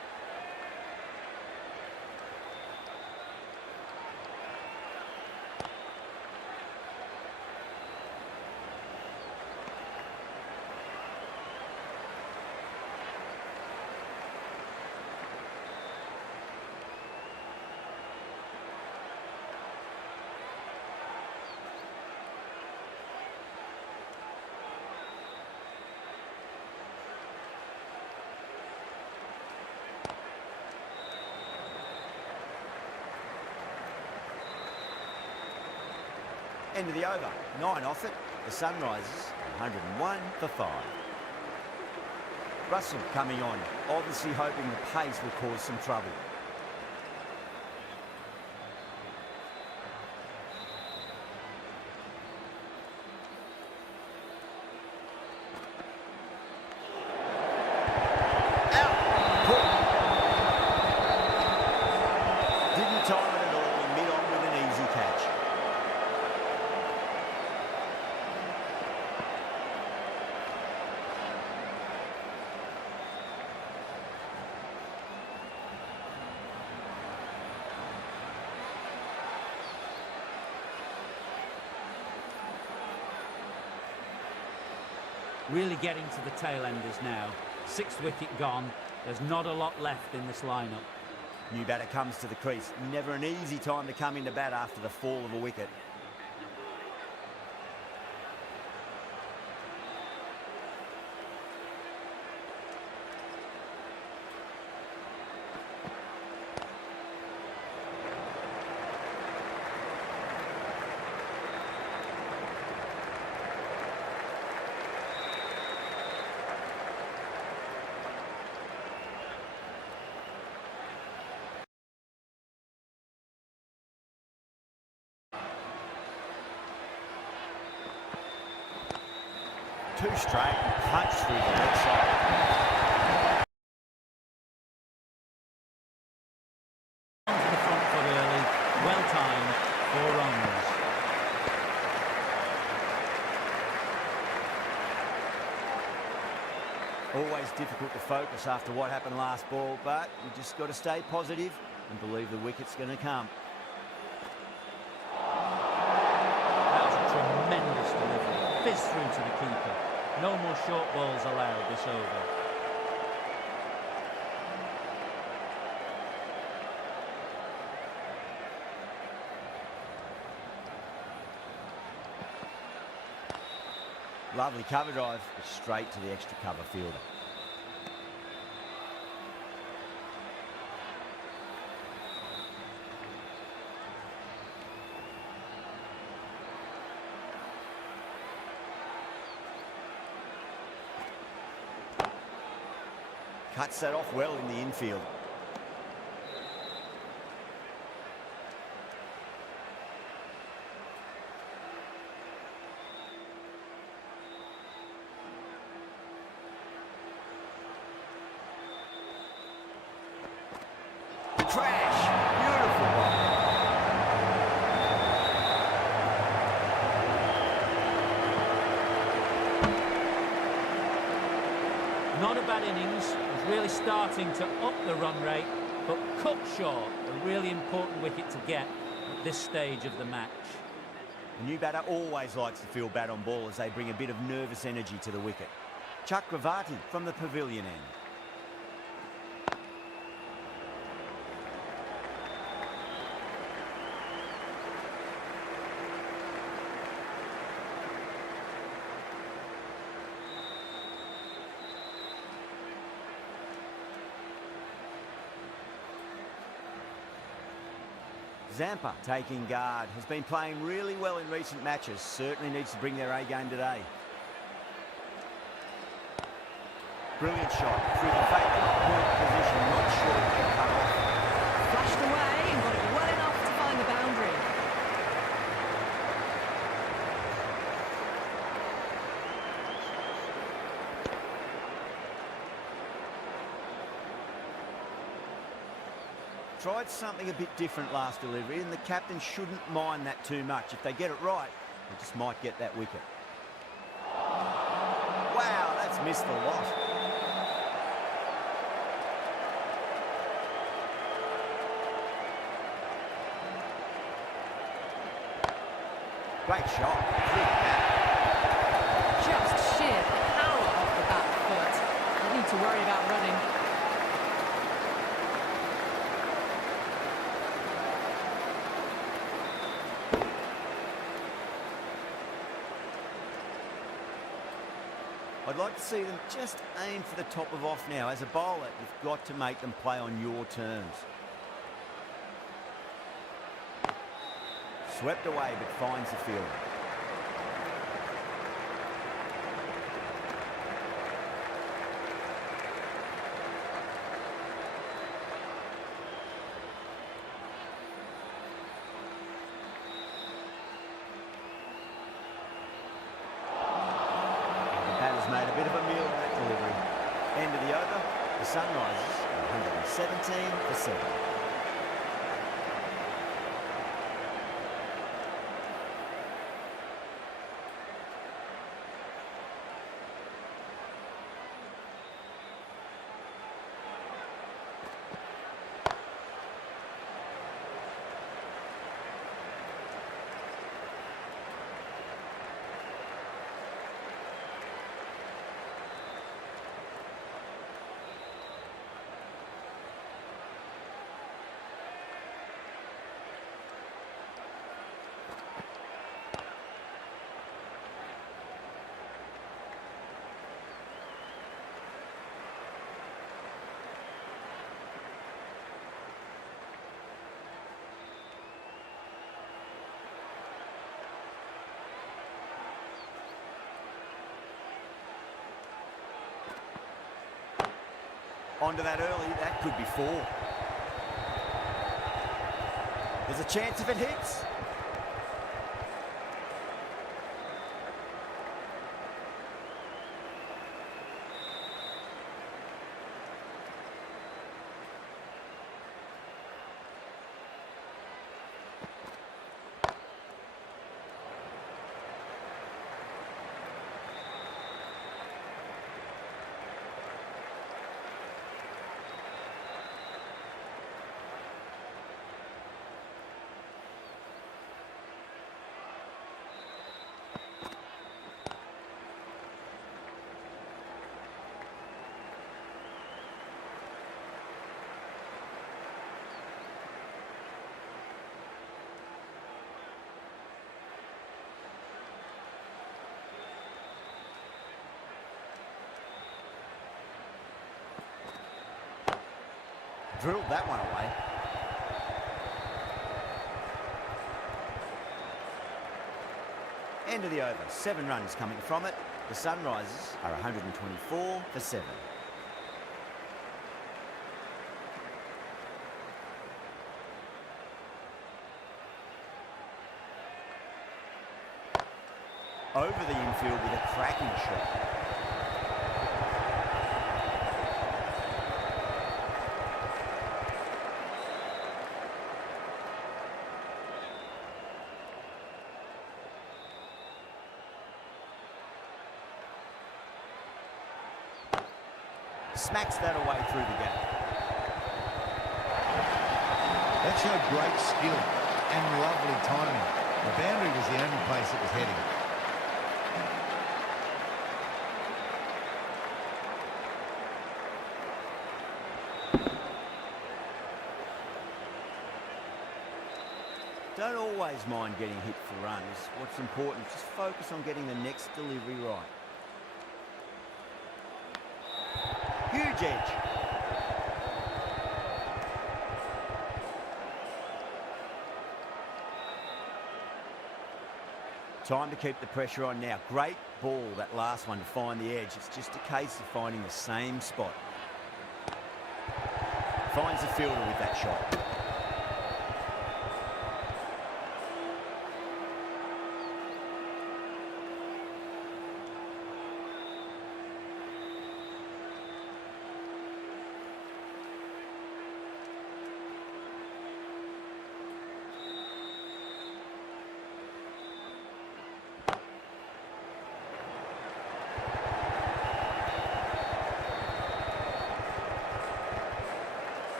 End of the over. 9 off it. The Sunrisers, 101 for 5. Russell coming on, obviously hoping the pace will cause some trouble. Really getting to the tail enders now. 6th wicket gone. There's not a lot left in this lineup. New batter comes to the crease. Never an easy time to come into bat after the fall of a wicket. Two straight and punch through the leg side. Onto the front foot early, well timed, 4 runs. Always difficult to focus after what happened last ball, but you just got to stay positive and believe the wicket's going to come. That was a tremendous delivery. Fizz through to the keeper. No more short balls allowed this over. Lovely cover drive, but straight to the extra cover fielder. Cuts that off well in the infield. Crash! Beautiful ball. Not a bad innings. Was really starting to up the run rate, but cut short. A really important wicket to get at this stage of the match. The new batter always likes to feel bat on ball as they bring a bit of nervous energy to the wicket. Chakravarti from the pavilion end. Zampa taking guard, has been playing really well in recent matches, certainly needs to bring their A game today. Brilliant shot through the vacant point position, not sure it can cut off. Flashed away and got it well enough to find the boundary. Tried something a bit different last delivery, and the captain shouldn't mind that too much. If they get it right, they just might get that wicket. Wow, that's missed a lot. Great shot. Just sheer power off the back foot. Don't need to worry about running. I'd like to see them just aim for the top of off now. As a bowler, you've got to make them play on your terms. Swept away but finds the field. Batter's made a bit of a meal of that delivery. End of the over, the Sunrisers are 117 for 7. Onto that early, that could be 4. There's a chance if it hits. Drilled that one away. End of the over. 7 runs coming from it. The Sunrisers are 124 for 7. Over the infield with a cracking shot. Smacks that away through the gap. That showed great skill and lovely timing. The boundary was the only place it was heading. Don't always mind getting hit for runs. What's important is just focus on getting the next delivery right. Huge edge. Time to keep the pressure on now. Great ball, that last one, to find the edge. It's just a case of finding the same spot. Finds the fielder with that shot.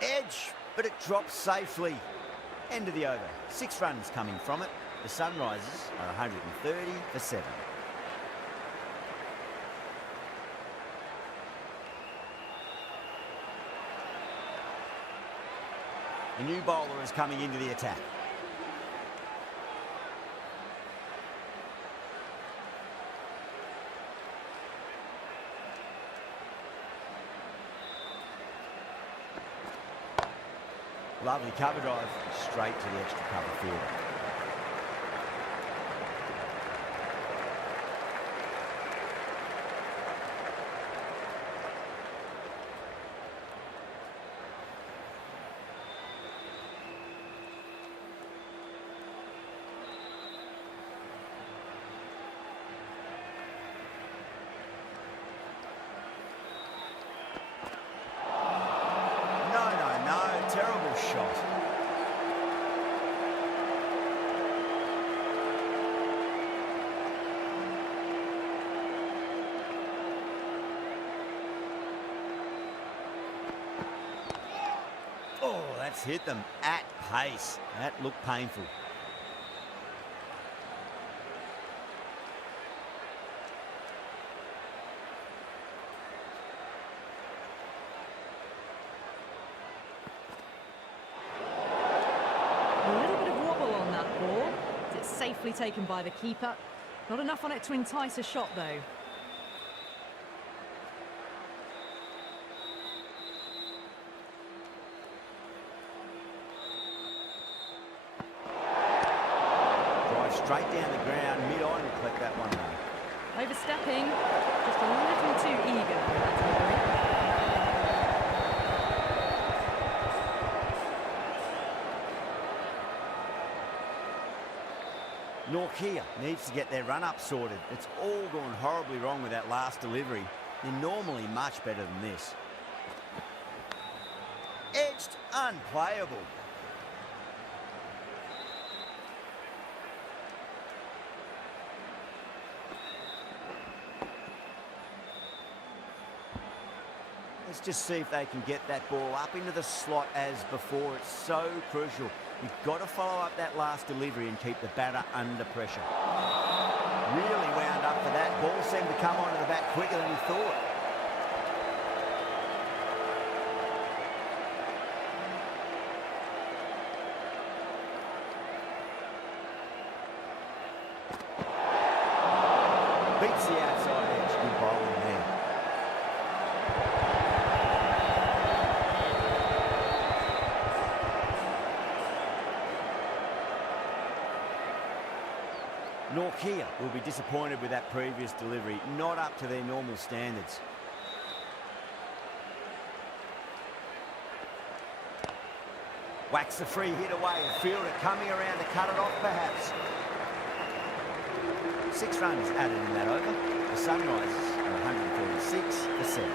Edge, but it drops safely. End of the over. 6 runs coming from it. The Sunrisers are 130 for 7. A new bowler is coming into the attack. Lovely cover drive, straight to the extra cover field. No, terrible shot. Oh, that's hit them at pace. That looked painful. A little bit of wobble on that ball. It's safely taken by the keeper. Not enough on it to entice a shot, though. Drive straight down the ground, mid-on and collect that one though. Overstepping, just a little too eager for that delivery. Norkia needs to get their run-up sorted. It's all gone horribly wrong with that last delivery. They're normally much better than this. Edged, unplayable. Let's just see if they can get that ball up into the slot as before. It's so crucial. You've got to follow up that last delivery and keep the batter under pressure. Really wound up for that. Ball seemed to come onto the bat quicker than he thought. Beats the outside edge. Good bowling there. Norkia will be disappointed with that previous delivery, not up to their normal standards. Whacks the free hit away, the fielder coming around to cut it off perhaps. 6 runs added in that over. The Sunrisers are 136 for 7.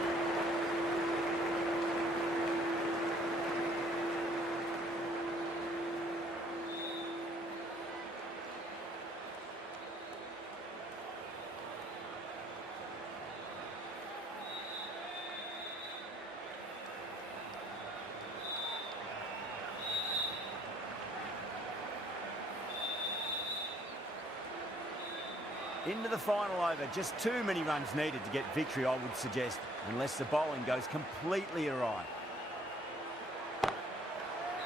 Into the final over, just too many runs needed to get victory, I would suggest, unless the bowling goes completely awry.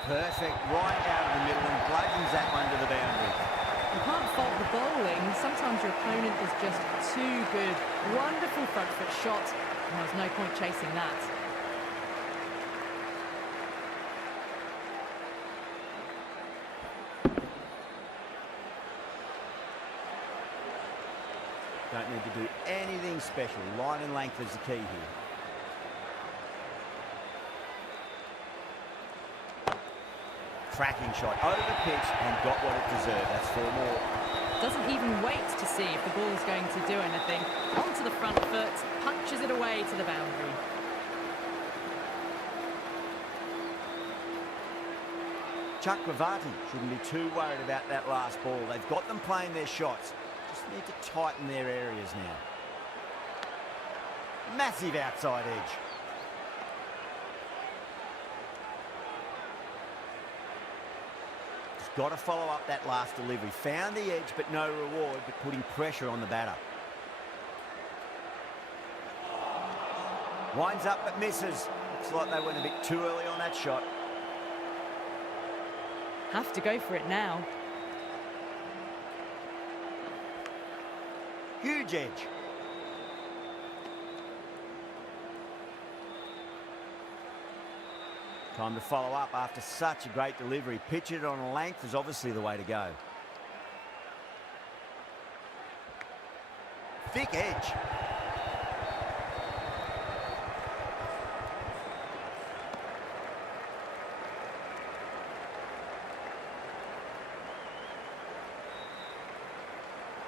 Perfect, right out of the middle and bludgeons that one to the boundary. You can't fault the bowling. Sometimes your opponent is just too good. Wonderful front foot shot, and there's no point chasing that. Don't need to do anything special. Line and length is the key here. Cracking shot over pitch and got what it deserved. That's 4 more. Doesn't even wait to see if the ball's going to do anything. Onto the front foot, punches it away to the boundary. Chakravarti shouldn't be too worried about that last ball. They've got them playing their shots. Just need to tighten their areas now. Massive outside edge. Just got to follow up that last delivery. Found the edge, but no reward, but putting pressure on the batter. Winds up but misses. Looks like they went a bit too early on that shot. Have to go for it now. Huge edge. Time to follow up after such a great delivery. Pitch it on a length is obviously the way to go. Thick edge.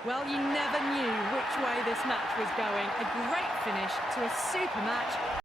Well, you never knew which way this match was going. A great finish to a super match.